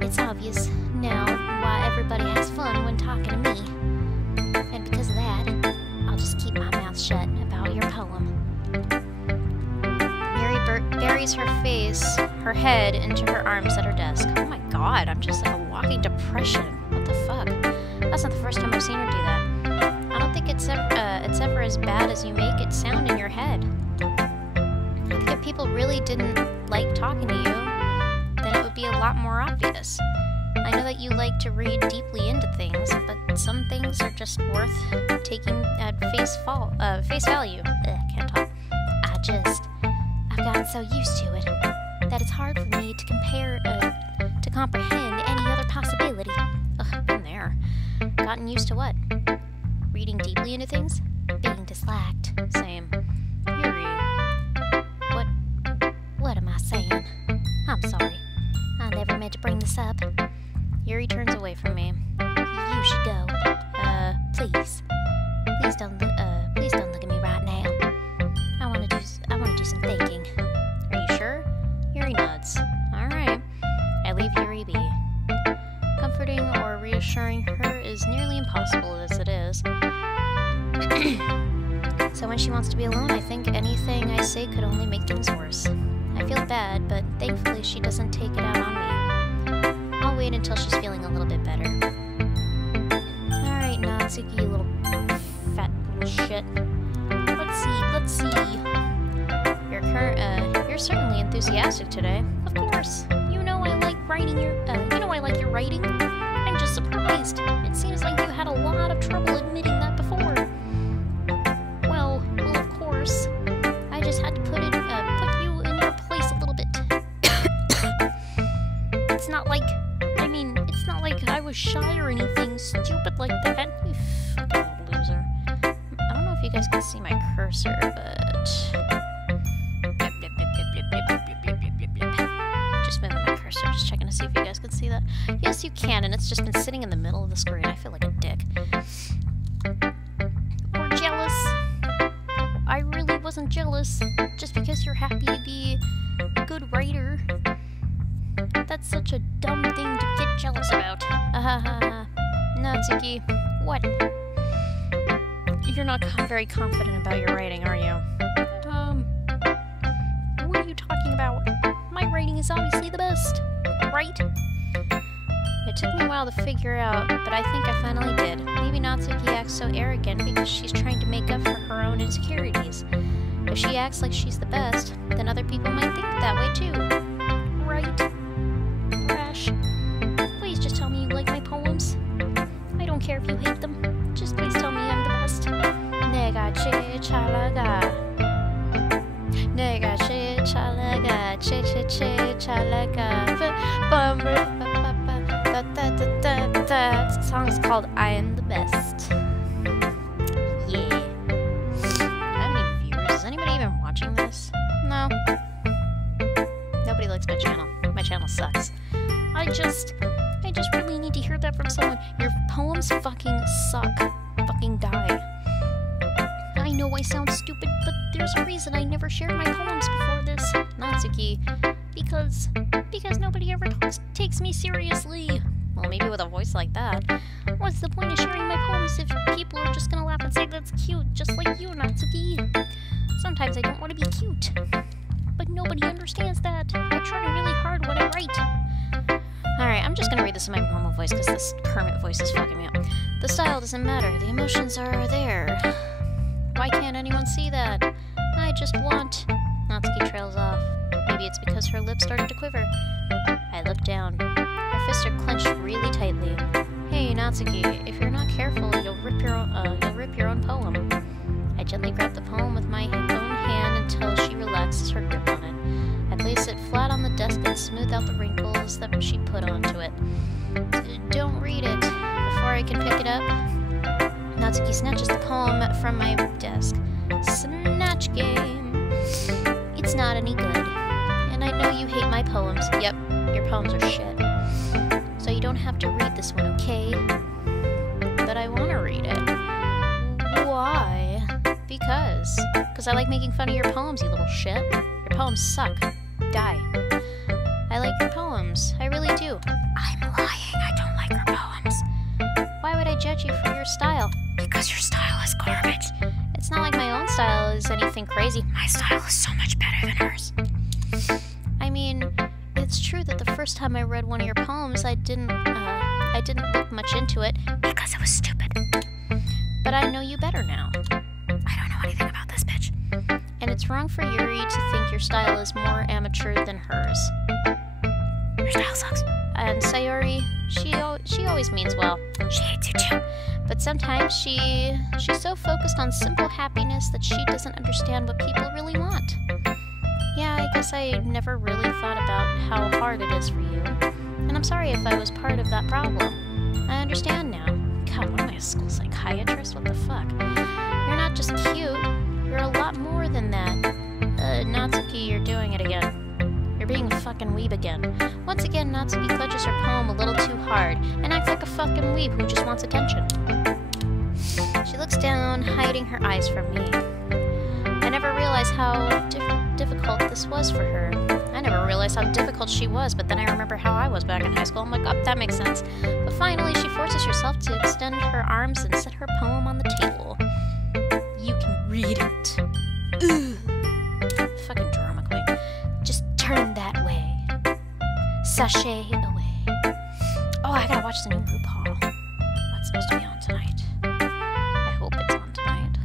It's obvious now why everybody has fun when talking to me. And because of that, I'll just keep my mouth shut about your poem. Yuri buries her head into her arms at her desk. Oh my god, I'm just like a walking depression. What the fuck? That's not the first time I've seen her do that. I don't think it's ever as bad as you make it sound in your head. I think if people really didn't like talking to you, then it would be a lot more obvious. I know that you like to read deeply into things, but some things are just worth taking at face value. Can't talk. I've gotten so used to it that it's hard for me to comprehend any other possibility. Ugh, been there. Gotten used to what? Reading deeply into things? Being disliked. Same. Yuri. What am I saying? I'm sorry. I never meant to bring this up. Yuri turns away from me. You should go. Please. Please don't look at me right now. I want to do some thinking. Are you sure? Yuri nods. Alright. I leave Yuri be. Comforting or reassuring her is nearly impossible as it is. So when she wants to be alone, I think anything I say could only make things worse. I feel bad, but thankfully she doesn't take it out on me. I'll wait until she's feeling a little bit better. Alright, Natsuki, you little fat little shit. Let's see. You're certainly enthusiastic today. Of course. You know I like your writing. I'm just surprised. It seems like you had a lot of trouble admitting that before. Well, of course. I just had to put you in your place a little bit. It's not like I was shy or anything stupid like that. You fucking loser. I don't know if you guys can see my cursor, but... Just moving my cursor, just checking to see if you guys can see that. Yes, you can, and it's just been sitting in the middle of the screen. I feel like a dick. Or jealous. I really wasn't jealous. Just because you're happy to be a good writer. That's such a dumb thing to get jealous about. Natsuki, What? you're not very confident about your writing, are you? What are you talking about? My writing is obviously the best, right? It took me a while to figure out, but I think I finally did. Maybe Natsuki acts so arrogant because she's trying to make up for her own insecurities. If she acts like she's the best, then other people might think that way too. Right? Rash, please just tell me you like my poems. I don't care if you hate them. Just please tell me I'm the best. Nega che chalaga. Nega che chalaga. Che che che chalaga. This song's called I Am the Best. Yeah. How many viewers? Is anybody even watching this? No. Nobody likes my channel. My channel sucks. I just really need to hear that from someone. Your poems fucking suck. Fucking die. I know I sound stupid, but there's a reason I never shared my poems before this. Natsuki. Because nobody ever takes me seriously. Well, maybe with a voice like that. What's the point of sharing my poems if people are just gonna laugh and say that's cute, just like you, Natsuki? Sometimes I don't want to be cute. But nobody understands that. I try really hard when I write. Alright, I'm just gonna read this in my normal voice because this Kermit voice is fucking me up. The style doesn't matter. The emotions are there. Why can't anyone see that? I just want... Natsuki trails off. Maybe maybe it's because her lips started to quiver. I looked down. Her fists are clenched really tightly. Hey, Natsuki, if you're not careful, you'll rip your own poem. I gently grabbed the poem with my own hand until she relaxes her grip on it. I place it flat on the desk and smooth out the wrinkles that she put onto it. Don't read it. Before I can pick it up, Natsuki snatches the poem from my desk. Snatch game. It's not any good. And I know you hate my poems. Yep, your poems are shit. So you don't have to read this one, okay? But I want to read it. Why? Because I like making fun of your poems, you little shit. Your poems suck. Die. I like your poems. I really do. I'm lying. I don't like your poems. Why would I judge you for your style? Because your style is garbage. It's not like my own style is anything crazy. My style is so much better than hers. I mean, it's true that the first time I read one of your poems, I didn't look much into it because it was stupid. But I know you better now. I don't know anything about this bitch. And it's wrong for Yuri to think your style is more amateur than hers. Your style sucks. And Sayori, she always means well. She hates you too. But sometimes she's so focused on simple happiness that she doesn't understand what people really want. Yeah, I guess I never really thought about how hard it is for you. And I'm sorry if I was part of that problem. I understand now. God, what am I, a school psychiatrist? What the fuck? You're not just cute. You're a lot more than that. Natsuki, you're doing it again. You're being a fucking weeb again. Once again, Natsuki clutches her poem a little too hard and acts like a fucking weeb who just wants attention. She looks down, hiding her eyes from me. I never realized how difficult this was for her. I never realized how difficult she was, but then I remember how I was back in high school. I'm like, oh, that makes sense. But finally, she forces herself to extend her arms and set her poem on the table. You can read it. Ugh. Fucking drama queen. Just turn that way. Sashay away. Oh, I gotta watch the new RuPaul. That's supposed to be on tonight. I hope it's on tonight.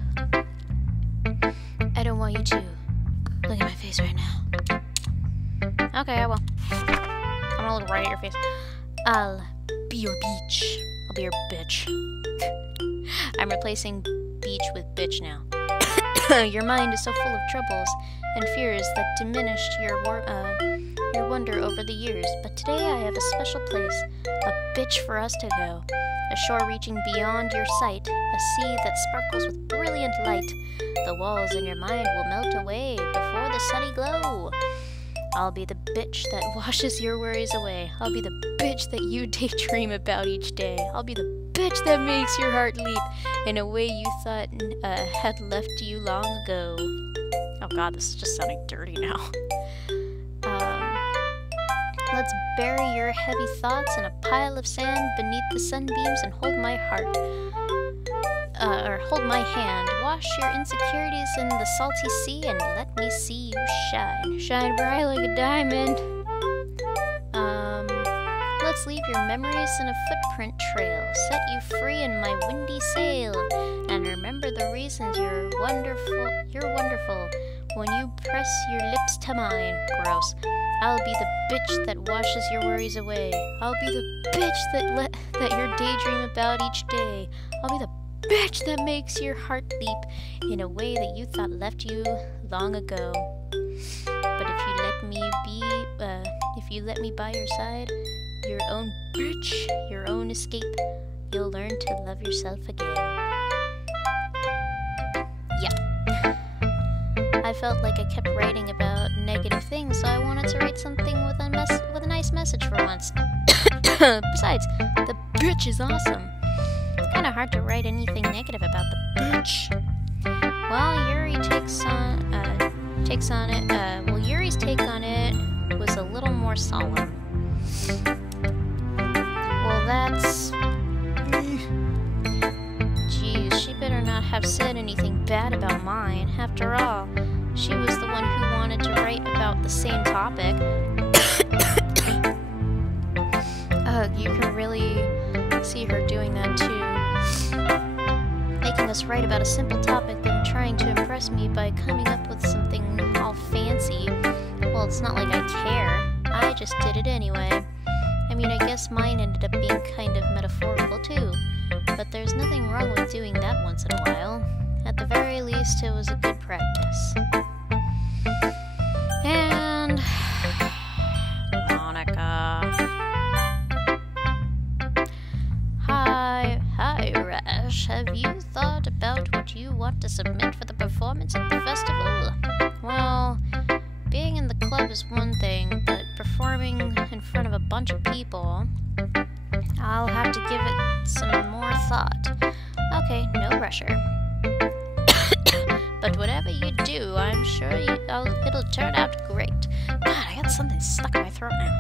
I don't want you to look at my face right now. Okay, I will. I'm gonna look right at your face. I'll be your beach. I'll be your bitch. I'm replacing beach with bitch now. Your mind is so full of troubles and fears that diminished your wonder over the years. But today I have a special place, a bitch for us to go. A shore reaching beyond your sight, a sea that sparkles with brilliant light. The walls in your mind will melt away before the sunny glow. I'll be the bitch that washes your worries away. I'll be the bitch that you daydream about each day. I'll be the bitch that makes your heart leap in a way you thought had left you long ago. Oh god, this is just sounding dirty now. Let's bury your heavy thoughts in a pile of sand beneath the sunbeams and hold my heart. Hold my hand. Wash your insecurities in the salty sea and let me see you shine. Shine bright like a diamond. Let's leave your memories in a footprint trail. Set you free in my windy sail. And remember the reasons you're wonderful. You're wonderful when you press your lips to mine. Gross. I'll be the bitch that washes your worries away. I'll be the bitch that your daydream about each day. I'll be the bitch that makes your heart leap in a way that you thought left you long ago. But if you let me by your side, your own bitch, your own escape, you'll learn to love yourself again. Yeah. I felt like I kept writing about negative things, so I wanted to write something with a nice message for once. Besides, the bitch is awesome. It's kind of hard to write anything negative about the bitch. Well, Yuri takes on it. Yuri's take on it was a little more solemn. Well, that's... Geez, she better not have said anything bad about mine. After all, she was the one who wanted to write about the same topic. You can really see her doing that too. Making us write about a simple topic and trying to impress me by coming up with something all fancy. Well, Well, it's not like I care. I just did it anyway. I mean, I guess mine ended up being kind of metaphorical too. But there's nothing wrong with doing that once in a while. At the very least, it was a good practice. And... Monica... Hi, Rash. Have you thought about what you want to submit for the performance at the festival? Well, being in the club is one thing, but performing in front of a bunch of people, I'll have to give it some more thought. Okay, no pressure. But whatever you do, I'm sure it'll turn out great. God, I got something stuck in my throat now.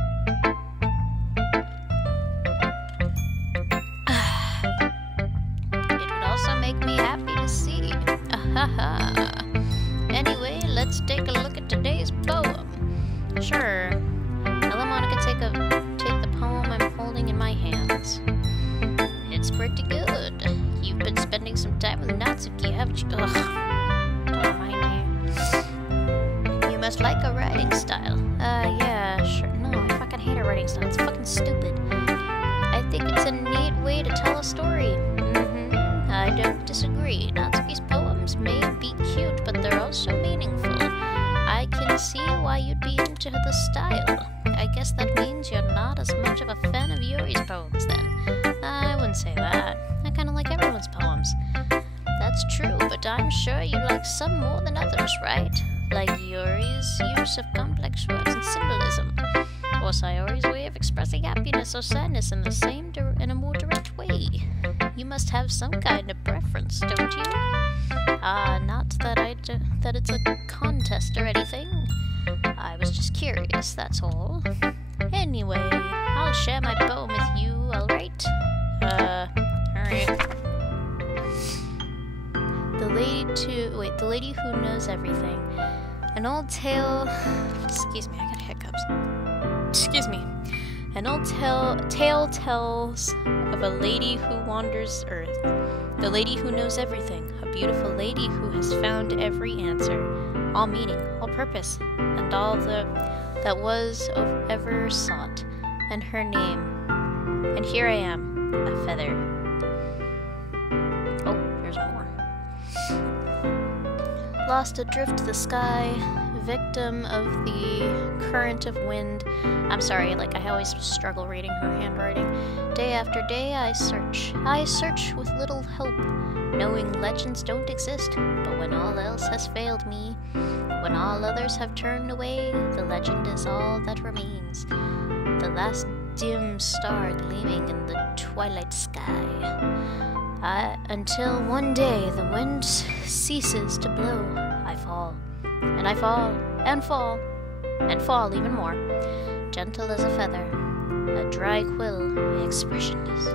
It would also make me happy to see. Anyway, let's take a look at today's poem. Sure. Now let Monica take the poem I'm holding in my hands. It's pretty good. You've been spending some time with Natsuki, haven't you? Ugh. Don't mind me. You must like her writing style. Yeah, sure. No, I fucking hate her writing style. It's fucking stupid. I think it's a neat way to tell a story. I don't disagree. Natsuki's poems may be cute, but they're also meaningful. I can see why you'd be into the style. I guess that means you're not as much of a fan of Yuri's poems, then. I wouldn't say that. I kind of like everyone's poems. That's true, but I'm sure you like some more than others, right? Like Yuri's use of complex words and symbolism. Or Sayori's way of expressing happiness or sadness in a more direct way. You must have some kind of preference, don't you? Not that it's a contest or anything. I was just curious, that's all. Anyway, I'll share my poem with you, alright? Alright. The Lady Who Knows Everything. An old tale... Excuse me, I got hiccups. Excuse me. An old tale tells of a lady who wanders Earth. The lady who knows everything. A beautiful lady who has found every answer. All meaning, all purpose, and all that was ever sought. And her name. And here I am, a feather. Oh, there's more. Lost adrift to the sky, victim of the current of wind. I'm sorry, I always struggle reading her handwriting. Day after day I search with little help, knowing legends don't exist, but when all else has failed me, when all others have turned away, the legend is all that remains. The last dim star gleaming in the twilight sky. Until one day the wind ceases to blow, I fall, and I fall, and fall, and fall even more, gentle as a feather, a dry quill, expressionless,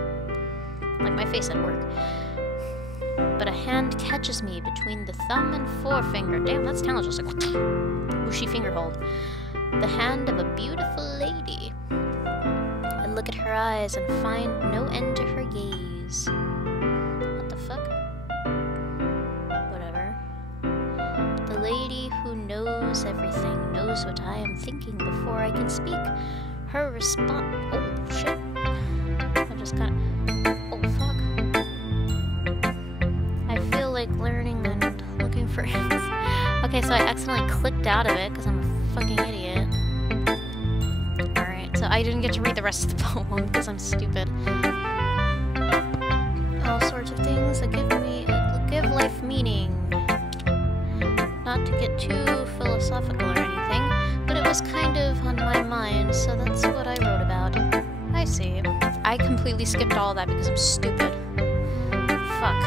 like my face at work. But a hand catches me between the thumb and forefinger. Damn, that's kind of just like whooshy finger hold. The hand of a beautiful lady. I look at her eyes and find no end to her gaze. What the fuck? Whatever. The lady who knows everything knows what I am thinking before I can speak. Her response. Oh shit. I just got. Oh fuck. I feel like learning and looking for. Okay, so I accidentally clicked out of it because I'm a fucking idiot. Alright, so I didn't get to read the rest of the poem because I'm stupid. All sorts of things that give life meaning. Not to get too philosophical or anything, but it was kind of on my mind, so that's what I wrote about. I see. I completely skipped all that because I'm stupid. Fuck.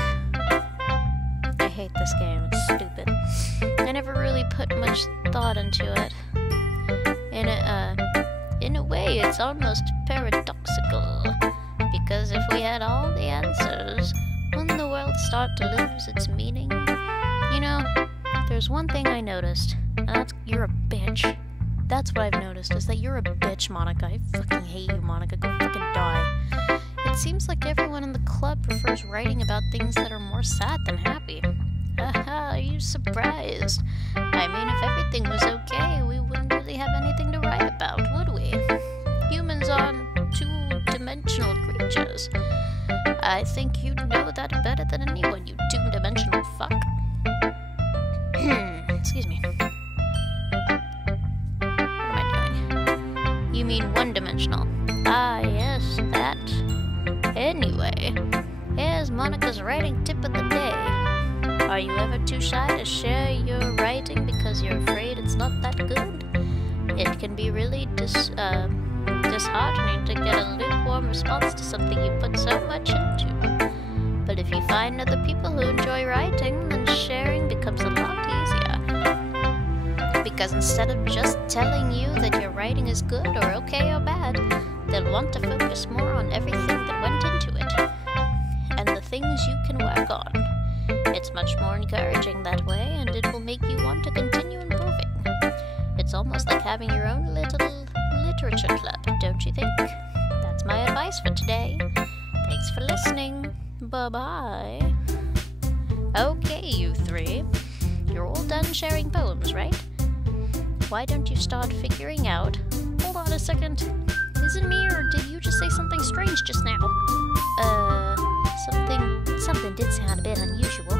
I hate this game. It's stupid. I never really put much thought into it. In a way, it's almost paradoxical. Because if we had all the answers, wouldn't the world start to lose its meaning? You know, there's one thing I noticed, and that's you're a bitch. That's what I've noticed, is that you're a bitch, Monica. I fucking hate you, Monica. Go fucking die. It seems like everyone in the club prefers writing about things that are more sad than happy. Haha, are you surprised? I mean, if everything was okay, we wouldn't really have anything to write about, would we? Humans aren't two-dimensional creatures. I think you'd know that better than anyone, you two-dimensional fuck. Excuse me. What am I doing? You mean one-dimensional? Ah, yes, that. Anyway, here's Monica's writing tip of the day. Are you ever too shy to share your writing because you're afraid it's not that good? It can be really disheartening to get a lukewarm response to something you put so much into. But if you find other people who enjoy writing, then sharing becomes a lot easier. Because instead of just telling you that your writing is good or okay or bad, they'll want to focus more on everything that went into it, and the things you can work on. It's much more encouraging that way, and it will make you want to continue improving. It's almost like having your own little literature club, don't you think? That's my advice for today. Thanks for listening. Bye-bye. Okay, you three. You're all done sharing poems, right? Why don't you start figuring out... Hold on a second. Is it me, or did you just say something strange just now? Something did sound a bit unusual.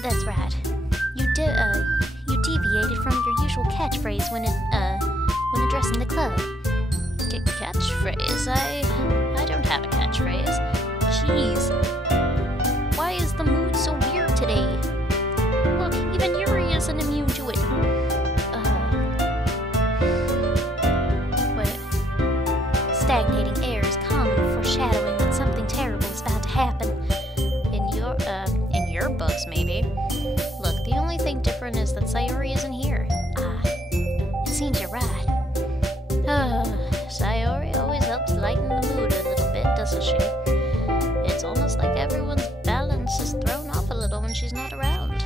That's right. You deviated from your usual catchphrase when addressing the club. Catchphrase? I don't have a catchphrase. Jeez. Why is the mood so weird today? Look, even Yuri isn't immune to it. Stagnating air is common, foreshadowing that something terrible is about to happen. In your books, maybe. Look, the only thing different is that Sayori isn't here. It seems you're right. Sayori always helps lighten the mood a little bit, doesn't she? It's almost like everyone's balance is thrown off a little when she's not around.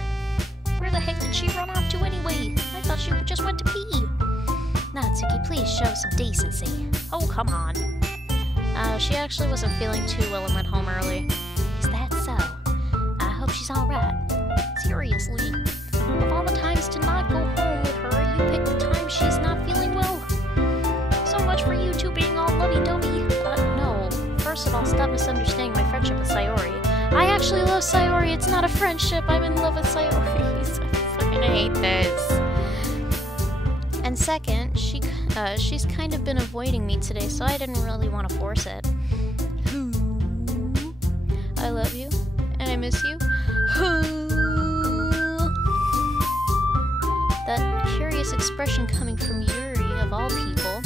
Where the heck did she run off to anyway? I thought she just went to pee. Natsuki, please show some decency. Oh, come on. She actually wasn't feeling too well and went home early. Is that so? I hope she's alright. Seriously. Of all the times to not go home with her, you picked the time she's not feeling well. So much for you two being all lovey-dovey. No. First of all, stop misunderstanding my friendship with Sayori. I actually love Sayori. It's not a friendship. I'm in love with Sayori. I fucking hate this. And second, she's kind of been avoiding me today, so I didn't really want to force it. I love you, and I miss you. That curious expression coming from Yuri, of all people.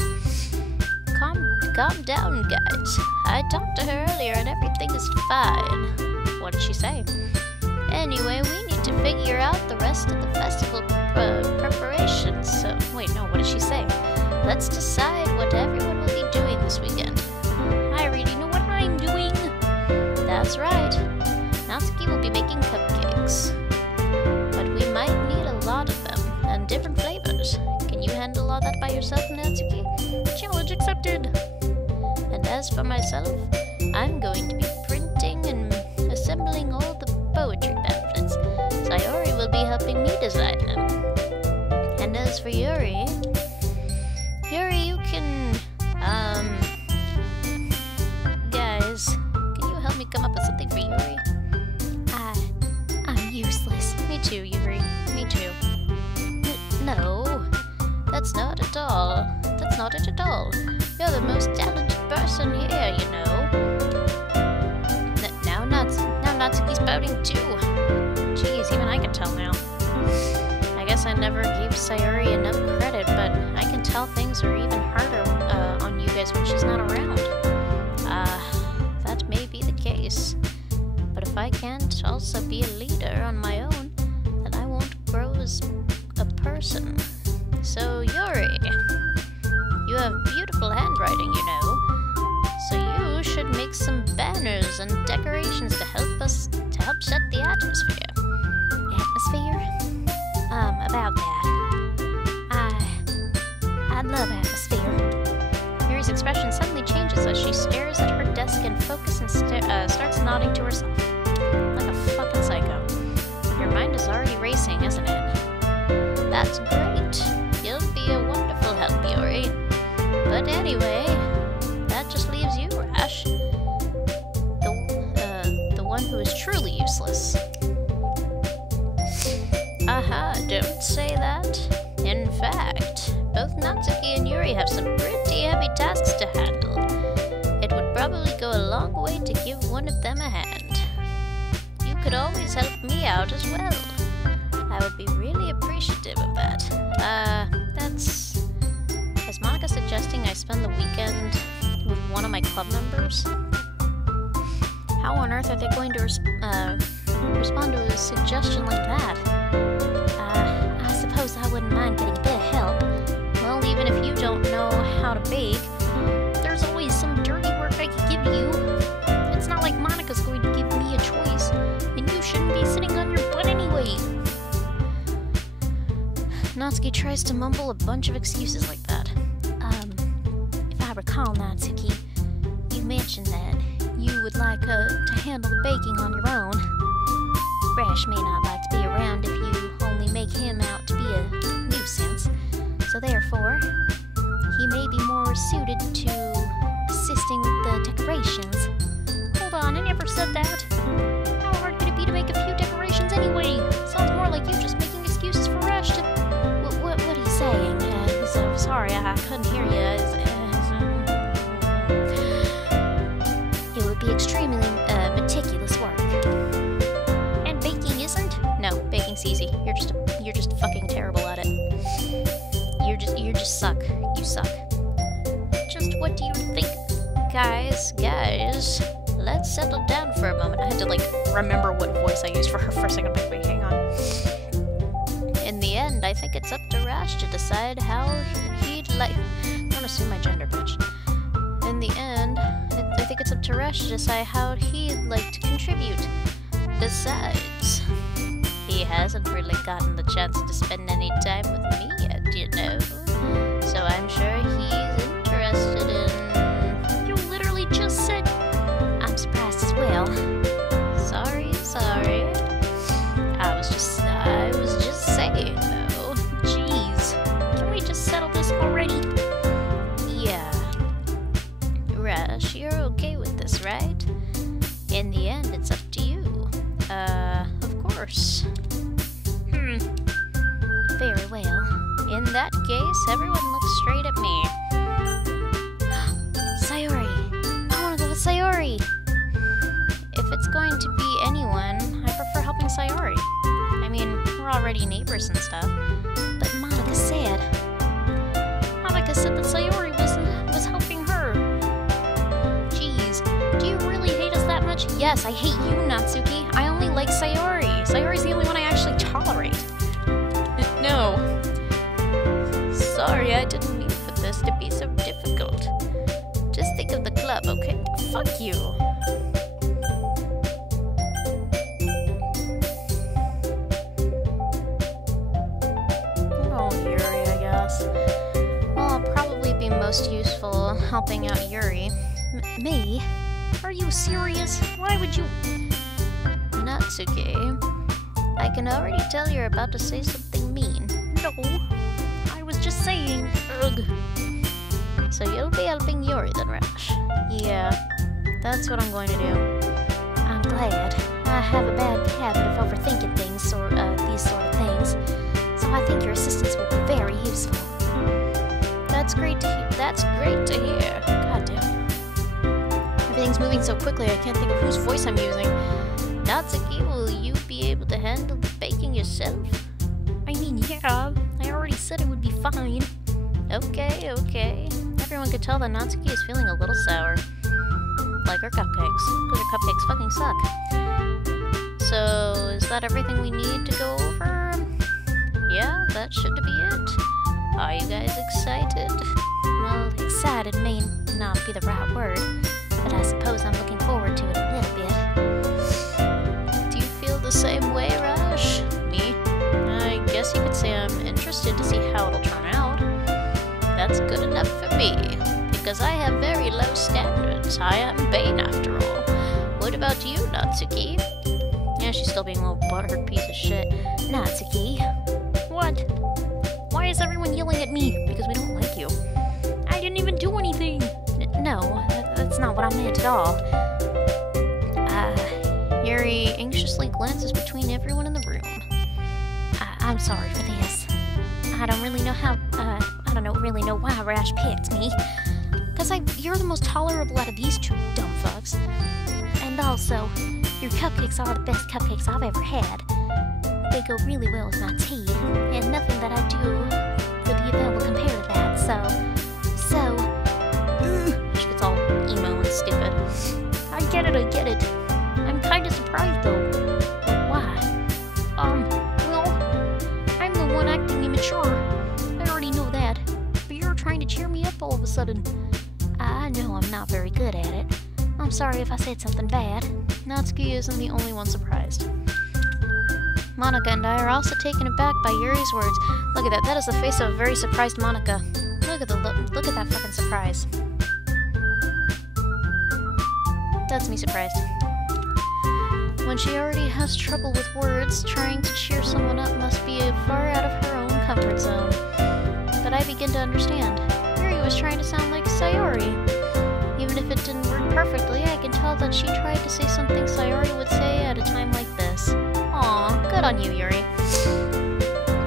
Calm down, guys. I talked to her earlier, and everything is fine. What did she say? Anyway, we need to figure out the rest of the festival preparations. So, wait, no, what did she say? Let's decide what everyone will be doing this weekend. I already know what I'm doing. That's right. Natsuki will be making cupcakes. But we might need a lot of them, and different flavors. Can you handle all that by yourself, Natsuki? Challenge accepted. And as for myself, I'm going to be printing and assembling all the poetry pamphlets. Sayori will be helping me design them. And as for Yuri, you can, guys, can you help me come up with something for Yuri? I'm useless. Me too, Yuri. Me too. No, that's not at all. That's not it at all. You're the most talented person here, you know. Now Natsuki's pouting too. Jeez, even I can tell now. I guess I never gave Sayori enough credit, but I can tell things are even harder on you guys when she's not around. That may be the case. But if I can't also be a leader on my own, then I won't grow as a person. So, Yuri, you have beautiful handwriting, you know. So you should make some banners and decorations to help set the atmosphere. Atmosphere? About that. I love atmosphere. Yuri's expression suddenly changes as she stares at her desk in focus and starts nodding to herself. Like a fucking psycho. Your mind is already racing, isn't it? That's great. You'll be a wonderful help, Yuri. But anyway, that just leaves you, Rash. The one who is truly useless. Aha, don't say that. In fact, both Natsuki and Yuri have some pretty heavy tasks to handle. It would probably go a long way to give one of them a hand. You could always help me out as well. I would be really appreciative of that. Is Monica suggesting I spend the weekend with one of my club members? How on earth are they going to respond to a suggestion like that? I suppose I wouldn't mind getting a bit of help. Well, even if you don't know how to bake, there's always some dirty work I could give you. It's not like Monica's going to give me a choice, and you shouldn't be sitting on your butt anyway. Natsuki tries to mumble a bunch of excuses like that. If I recall, Natsuki, you mentioned that you would like to handle the baking on your own. Rash may not like to be around if you only make him out to be a nuisance, so therefore, he may be more suited to assisting with the decorations. Hold on, I never said that. How hard could it be to make a few decorations anyway? Sounds more like you just making excuses for Rash to... What are you saying? Sorry, I couldn't hear you. It would be extremely meticulous work. And baking isn't? No, baking's easy. You're just fucking terrible at it. You just suck. You suck. Just what do you think? Guys, let's settle down for a moment. I had to remember what voice I used for her for a second. Wait, hang on. In the end, I think it's up to Rash to decide how he'd like. Don't assume my gender, bitch. In the end, I think it's up to Rash to decide how he'd like to contribute. Besides, he hasn't really gotten the chance to spend any time with me yet, you know. So I'm sure he's interested in... You literally just said... I'm surprised as well. Sorry. I was just saying, though. Jeez. Can we just settle this already? Yeah. Rash, you're okay with this, right? In the end, it's up to you. Of course. Very well. In that case, everyone looks straight at me. Sayori! I want to go with Sayori! If it's going to be anyone, I prefer helping Sayori. I mean, we're already neighbors and stuff. But Monica said that Sayori was helping her. Jeez, do you really hate us that much? yes, I hate you, Natsuki. I only like Sayori. Sayori's the only one I actually tolerate. No. Sorry, I didn't mean for this to be so difficult. Just think of the club, okay? Fuck you. Oh, Yuri, I guess. Well, I'll probably be most useful helping out Yuri. Me? Are you serious? Why would you... Natsuki, I can already tell you're about to say something mean. No. I was just saying... Ugh. So you'll be helping Yuri then, Rash? Yeah, that's what I'm going to do. I'm glad. I have a bad habit of overthinking things, or these sort of things. So I think your assistance will be very useful. That's great to hear. God damn. Everything's moving so quickly I can't think of whose voice I'm using. Natsuki, will you be able to handle the baking yourself? I mean, yeah. I already said it would be fine. Okay. Everyone could tell that Natsuki is feeling a little sour. Like her cupcakes. Because her cupcakes fucking suck. So, is that everything we need to go over? Yeah, that should be it. Are you guys excited? Well, excited may not be the right word, but I suppose I'm looking forward to it a little bit. Do you feel the same way, Rash? Me? I guess you could say I'm interested to see how it'll turn out. That's good enough for me, because I have very low standards. I am Bane, after all. What about you, Natsuki? Yeah, she's still being a little butthurt piece of shit. Natsuki. What? Why is everyone yelling at me? Because we don't like you. I didn't even do anything. No, that's not what I meant at all. Yuri anxiously glances between everyone in the room. I'm sorry for this. I don't really know how, I don't really know why Rash picked me. Cause you're the most tolerable out of these two dumb fucks. And also, your cupcakes are the best cupcakes I've ever had. They go really well with my tea, and nothing that I do for the event will compare to that, so... She gets all emo and stupid. I get it. I'm kinda surprised though. Why? Well, I'm the one acting immature. I already know that. But you're trying to cheer me up all of a sudden. I know I'm not very good at it. I'm sorry if I said something bad. Natsuki isn't the only one surprised. Monika and I are also taken aback by Yuri's words. Look at that. That is the face of a very surprised Monika. Look at that fucking surprise. That's me surprised. When she already has trouble with words, trying to cheer someone up must be far out of her own comfort zone. But I begin to understand. Yuri was trying to sound like Sayori. Even if it didn't work perfectly, I can tell that she tried to say something Sayori would say at a time like this. Aw, good on you, Yuri.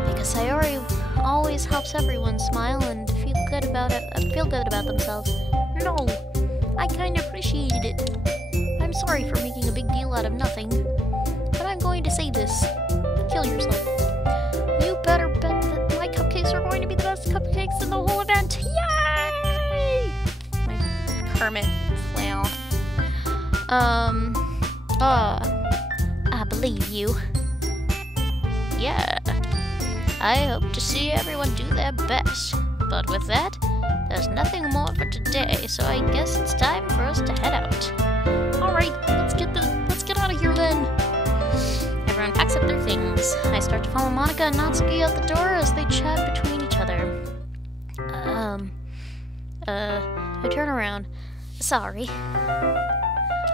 Because Sayori always helps everyone smile and feel good about themselves. No, I kinda appreciated it. I'm sorry for making a big deal out of nothing. But I'm going to say this. Kill yourself. You better bet that my cupcakes are going to be the best cupcakes in the whole event. Yay! My Kermit flail. I believe you. Yeah. I hope to see everyone do their best. But with that, there's nothing more for today, so I guess it's time for us to head out. Alright, let's get out of here then. Everyone packs up their things. I start to follow Monika and Natsuki out the door as they chat between each other. I turn around. Sorry.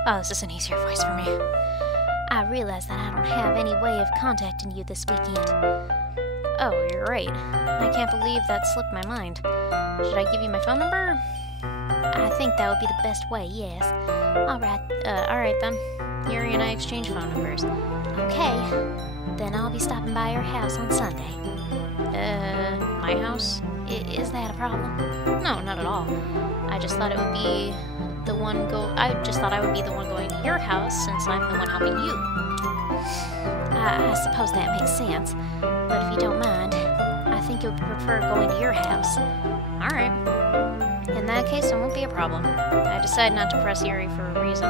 Oh, this is an easier voice for me. I realize that I don't have any way of contacting you this weekend. Oh, you're right. I can't believe that slipped my mind. Should I give you my phone number? I think that would be the best way, yes. Alright then. Yuri and I exchange phone numbers. Okay. Then I'll be stopping by your house on Sunday. My house? Is that a problem? No, not at all. I just thought I would be the one going to your house since I'm the one helping you. I suppose that makes sense. But if you don't mind, I think you would prefer going to your house. Alright. In that case, it won't be a problem. I decide not to press Yuri for a reason.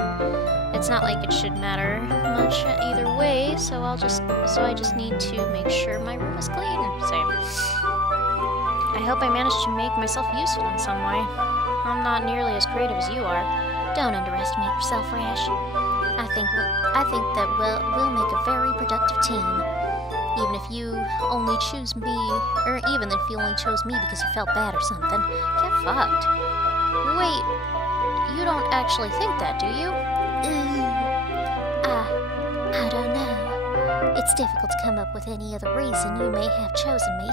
It's not like it should matter much either way, so I just need to make sure my room is clean. I hope I managed to make myself useful in some way. I'm not nearly as creative as you are. Don't underestimate yourself, Rash. I think that we'll make a very productive team. Even if you only choose me, or even if you only chose me because you felt bad or something. Get fucked. Wait, you don't actually think that, do you? I don't know. It's difficult to come up with any other reason you may have chosen me.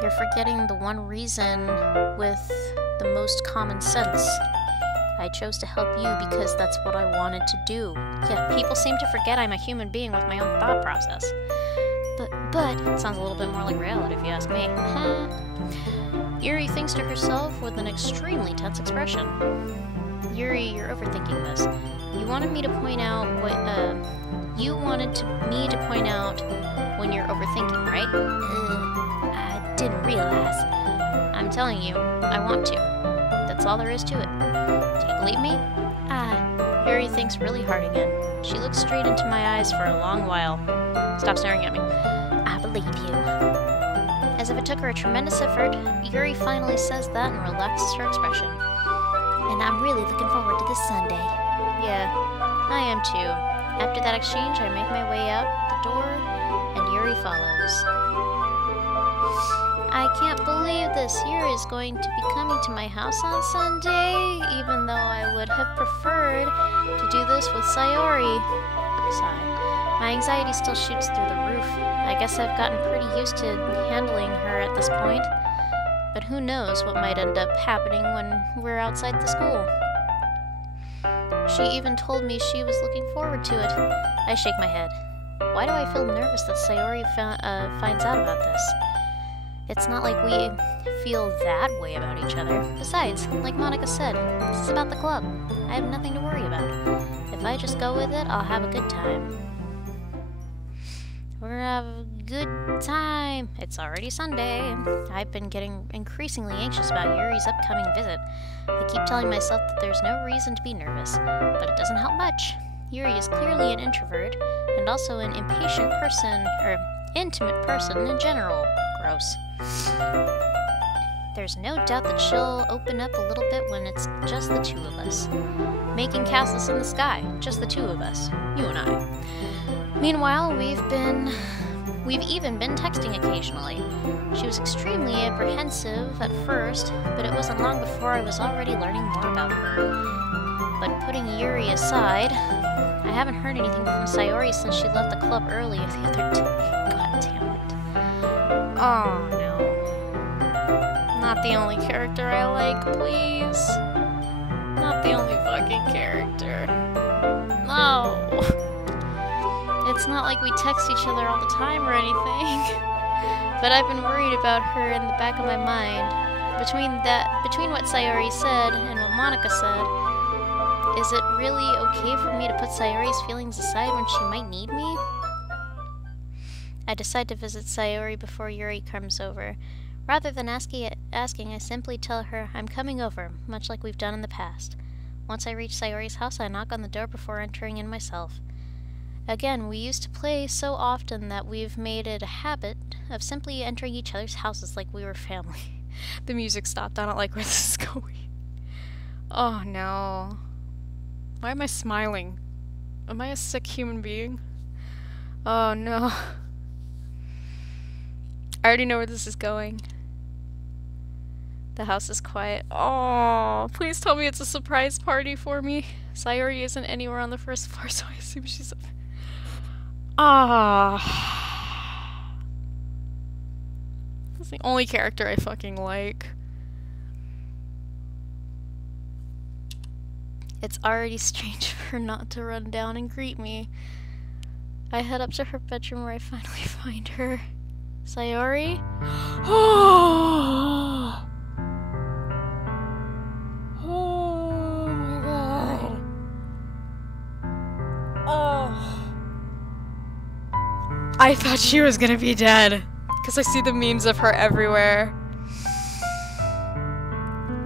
You're forgetting the one reason with the most common sense. I chose to help you because that's what I wanted to do. Yeah, people seem to forget I'm a human being with my own thought process. But it sounds a little bit more like reality if you ask me. Yuri thinks to herself with an extremely tense expression. Yuri, you're overthinking this. You wanted me to point out when you're overthinking, right? I didn't realize. I'm telling you, I want to. That's all there is to it. Do you believe me? Yuri thinks really hard again. She looks straight into my eyes for a long while. Stop staring at me. I believe you. As if it took her a tremendous effort, Yuri finally says that and relaxes her expression. And I'm really looking forward to this Sunday. Yeah, I am too. After that exchange, I make my way out the door, and Yuri follows. I can't believe this. Yuri is going to be coming to my house on Sunday, even though I would have preferred to do this with Sayori. Sigh. My anxiety still shoots through the roof. I guess I've gotten pretty used to handling her at this point. But who knows what might end up happening when we're outside the school. She even told me she was looking forward to it. I shake my head. Why do I feel nervous that Sayori finds out about this? It's not like we feel that way about each other. Besides, like Monica said, this is about the club. I have nothing to worry about. If I just go with it, I'll have a good time. We're gonna have a good time. It's already Sunday. I've been getting increasingly anxious about Yuri's upcoming visit. I keep telling myself that there's no reason to be nervous, but it doesn't help much. Yuri is clearly an introvert, and also an impatient person, or intimate person in general. Gross. There's no doubt that she'll open up a little bit when it's just the two of us. Making castles in the sky, just the two of us, you and I. Meanwhile, we've even been texting occasionally. She was extremely apprehensive at first, but it wasn't long before I was already learning more about her. But putting Yuri aside, I haven't heard anything from Sayori since she left the club early the other day. God damn it. Oh no. Not the only character I like, please. Not the only fucking character. No. It's not like we text each other all the time or anything. But I've been worried about her in the back of my mind. Between what Sayori said and what Monica said, is it really okay for me to put Sayori's feelings aside when she might need me? I decide to visit Sayori before Yuri comes over. Rather than asking, I simply tell her I'm coming over, much like we've done in the past. Once I reach Sayori's house, I knock on the door before entering in myself. Again, we used to play so often that we've made it a habit of simply entering each other's houses like we were family. The music stopped. I don't like where this is going. Oh no. Why am I smiling? Am I a sick human being? Oh no. I already know where this is going. The house is quiet. Oh, please tell me it's a surprise party for me. Sayori isn't anywhere on the first floor, so I assume she's up. Ah. That's the only character I fucking like. It's already strange for her not to run down and greet me. I head up to her bedroom where I finally find her. Sayori? Oh! Oh my god. Oh. I thought she was gonna be dead. Because I see the memes of her everywhere.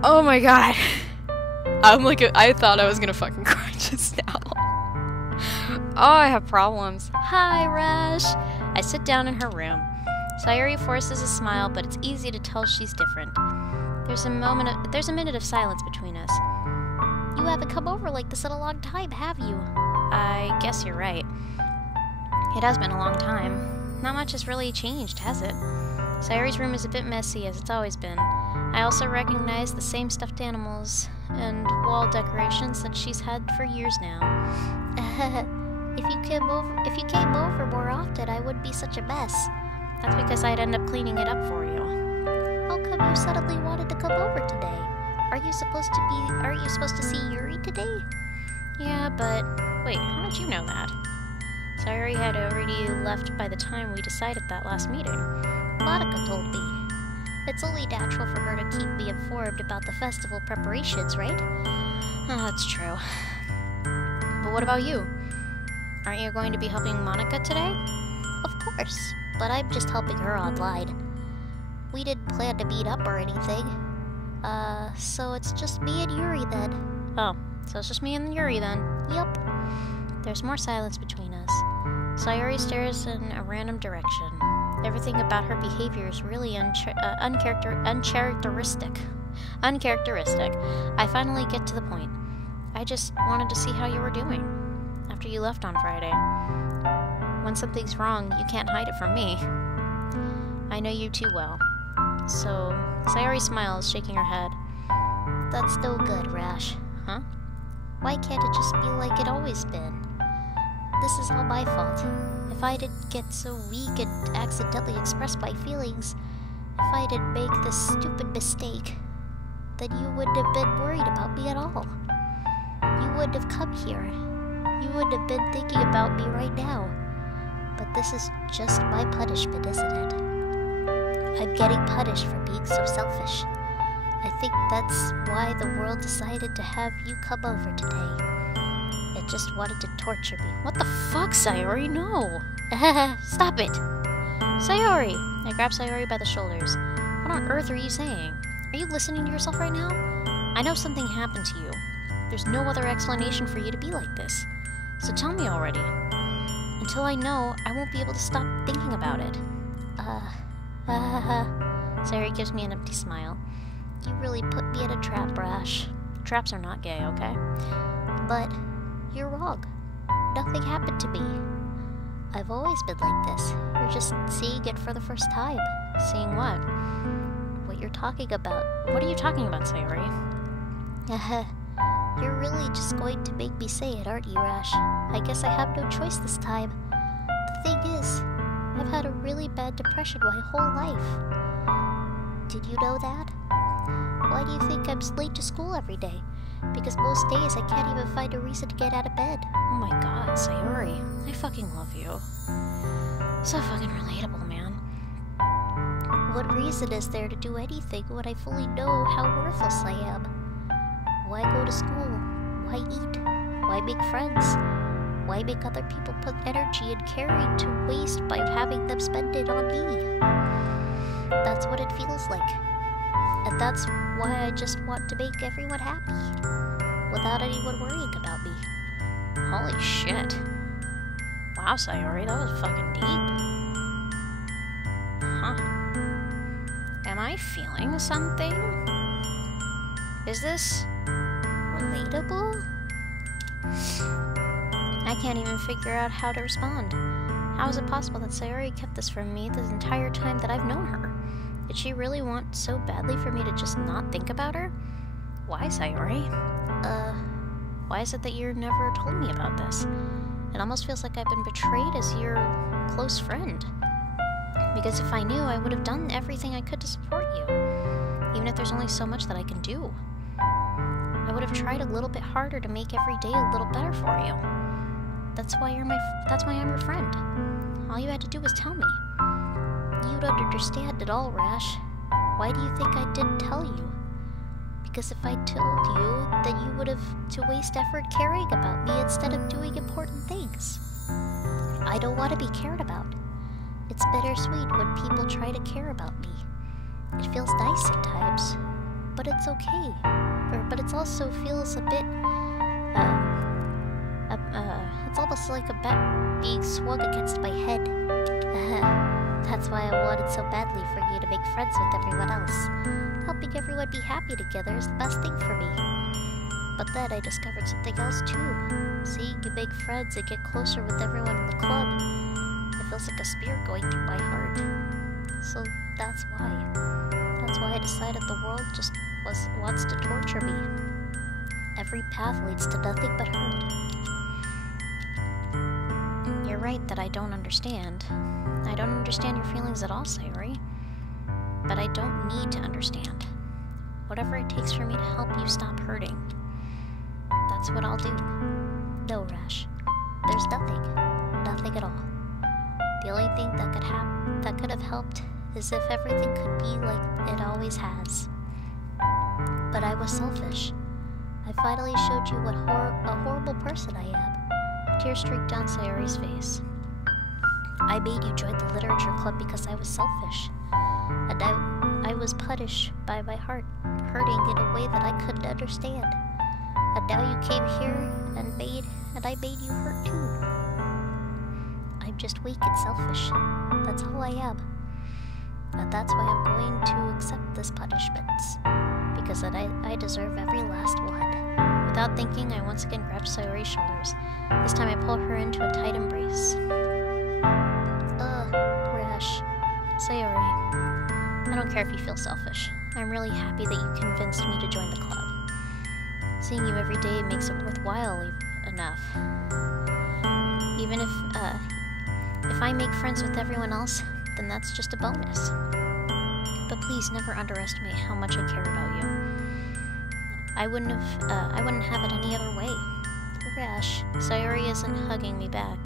Oh my god. I thought I was gonna fucking cry just now. Oh, I have problems. Hi, Rash. I sit down in her room. Sayori forces a smile, but it's easy to tell she's different. There's a minute of silence between us. You haven't come over like this in a long time, have you? I guess you're right. It has been a long time. Not much has really changed, has it? Sayori's room is a bit messy, as it's always been. I also recognize the same stuffed animals and wall decorations that she's had for years now. If you came over more often, I wouldn't be such a mess. That's because I'd end up cleaning it up for you. How come you suddenly wanted to come over today? Aren't you supposed to see Yuri today? Yeah, but wait, how did you know that? Sayori had already left by the time we decided that last meeting. Monica told me. It's only natural for her to keep me informed about the festival preparations, right? Oh, that's true. But what about you? Aren't you going to be helping Monica today? Of course, but I'm just helping her online. We didn't plan to meet up or anything. So it's just me and Yuri then. Oh, so it's just me and Yuri then. Yup. There's more silence between us. Sayori stares in a random direction. Everything about her behavior is really uncharacteristic. I finally get to the point. I just wanted to see how you were doing after you left on Friday. When something's wrong, you can't hide it from me. I know you too well. So, Sayori smiles, shaking her head. That's no good, Rash. Huh? Why can't it just be like it always been? This is all my fault. If I didn't get so weak and accidentally express my feelings, if I didn't make this stupid mistake, then you wouldn't have been worried about me at all. You wouldn't have come here. You wouldn't have been thinking about me right now. But this is just my punishment, isn't it? I'm getting punished for being so selfish. I think that's why the world decided to have you come over today. It just wanted to torture me. What the fuck, Sayori? No! Stop it! Sayori! I grab Sayori by the shoulders. What on earth are you saying? Are you listening to yourself right now? I know something happened to you. There's no other explanation for you to be like this. So tell me already. Until I know, I won't be able to stop thinking about it. Sayori gives me an empty smile. You really put me in a trap, Rash. Traps are not gay, okay? But you're wrong. Nothing happened to me. I've always been like this. You're just seeing it for the first time. Seeing what? What you're talking about. What are you talking about, Sayori? You're really just going to make me say it, aren't you, Rash? I guess I have no choice this time. The thing is, I've had a really bad depression my whole life. Did you know that? Why do you think I'm late to school every day? Because most days I can't even find a reason to get out of bed. Oh my god, Sayori. I fucking love you. So fucking relatable, man. What reason is there to do anything when I fully know how worthless I am? Why go to school? Why eat? Why make friends? Why make other people put energy and caring to waste by having them spend it on me? That's what it feels like. And that's why I just want to make everyone happy, without anyone worrying about me. Holy shit. Wow, Sayori, that was fucking deep. Huh. Am I feeling something? Is this relatable? I can't even figure out how to respond. How is it possible that Sayori kept this from me the entire time that I've known her? Did she really want so badly for me to just not think about her? Why, Sayori? Why is it that you never told me about this? It almost feels like I've been betrayed as your close friend. Because if I knew, I would have done everything I could to support you. Even if there's only so much that I can do. I would have tried a little bit harder to make every day a little better for you. That's why I'm your friend. All you had to do was tell me. You don't understand at all, Rash. Why do you think I didn't tell you? Because if I told you, then you would have to waste effort caring about me instead of doing important things. I don't want to be cared about. It's bittersweet when people try to care about me. It feels nice sometimes, but it's okay. But it also feels a bit, it's almost like a bat being swung against my head. That's why I wanted so badly for you to make friends with everyone else. Helping everyone be happy together is the best thing for me. But then I discovered something else too. Seeing you make friends and get closer with everyone in the club, it feels like a spear going through my heart. So that's why. That's why I decided the world just wants to torture me. Every path leads to nothing but hurt. You're right that I don't understand. I don't understand your feelings at all, Sayori. But I don't need to understand. Whatever it takes for me to help you stop hurting, that's what I'll do. No, Rash. There's nothing. Nothing at all. The only thing that could have helped is if everything could be like it always has. But I was selfish. I finally showed you what a horrible person I am. Tears streaked down Sayori's face. I made you join the literature club because I was selfish. And I was punished by my heart hurting in a way that I couldn't understand. And now you came here and I made you hurt too. I'm just weak and selfish. That's all I am. And that's why I'm going to accept this punishment. Because I deserve every last one. Without thinking, I once again grabbed Sayori's shoulders. This time I pulled her into a tight embrace. Rash. Sayori, I don't care if you feel selfish. I'm really happy that you convinced me to join the club. Seeing you every day makes it worthwhile enough. Even if I make friends with everyone else, then that's just a bonus. But please never underestimate how much I care about you. I wouldn't have it any other way. Rash, Sayori isn't hugging me back.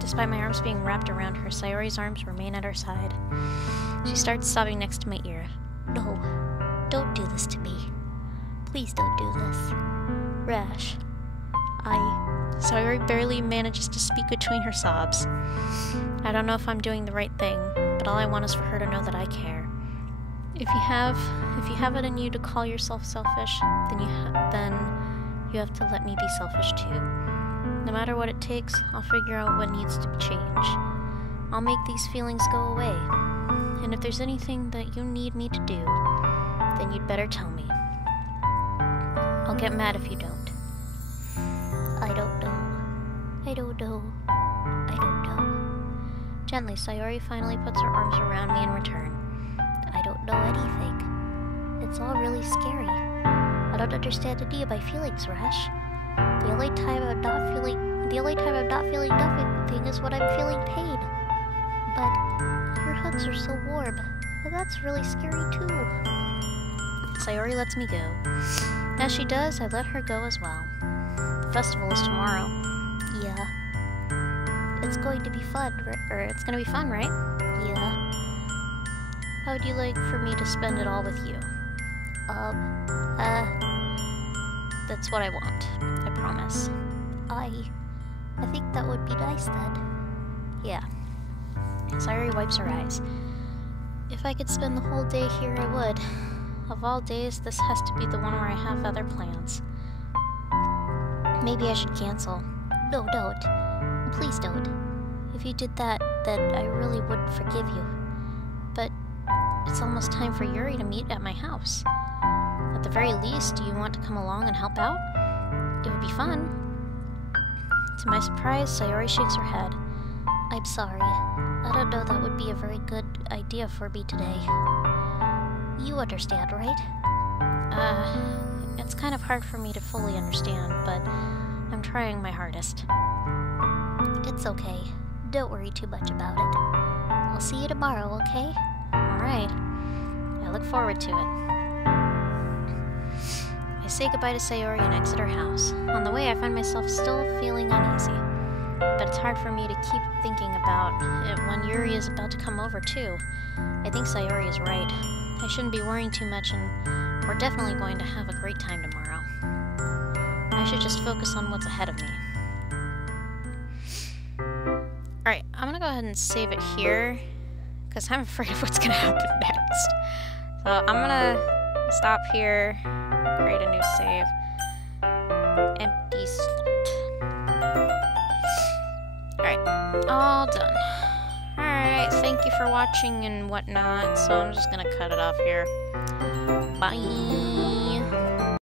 Despite my arms being wrapped around her, Sayori's arms remain at her side. She starts sobbing next to my ear. No, don't do this to me. Please don't do this. Rash, Sayori barely manages to speak between her sobs. I don't know if I'm doing the right thing, but all I want is for her to know that I care. If you have it in you to call yourself selfish, then you have to let me be selfish too. No matter what it takes, I'll figure out what needs to be changed. I'll make these feelings go away. And if there's anything that you need me to do, then you'd better tell me. I'll get mad if you don't. I don't know. I don't know. I don't know. Gently, Sayori finally puts her arms around me in return. I don't know anything. It's all really scary. I don't understand any of my feelings, Rash. The only time I'm not feeling nothing is when I'm feeling pain. But your hugs are so warm, and that's really scary too. Sayori lets me go. As she does, I let her go as well. The festival is tomorrow. Yeah. It's going to be fun, It's gonna be fun, right? Yeah. How would you like for me to spend it all with you? That's what I want. I promise. I think that would be nice then. Yeah. Sayori wipes her eyes. If I could spend the whole day here, I would. Of all days, this has to be the one where I have other plans. Maybe I should cancel. No, don't. Please don't. If you did that, then I really wouldn't forgive you. But it's almost time for Yuri to meet at my house. At the very least, do you want to come along and help out? It would be fun. To my surprise, Sayori shakes her head. I'm sorry. I don't know that would be a very good idea for me today. You understand, right? It's kind of hard for me to fully understand, but I'm trying my hardest. It's okay. Don't worry too much about it. I'll see you tomorrow, okay? Alright. I look forward to it. I say goodbye to Sayori and exit her house. On the way, I find myself still feeling uneasy. But it's hard for me to keep thinking about it when Yuri is about to come over, too. I think Sayori is right. I shouldn't be worrying too much, and we're definitely going to have a great time tomorrow. I should just focus on what's ahead of me. Alright, I'm gonna go ahead and save it here, because I'm afraid of what's gonna happen next. So I'm gonna stop here, create a new save. Empty slot. Alright, all done. Alright, thank you for watching and whatnot, so I'm just gonna cut it off here. Bye!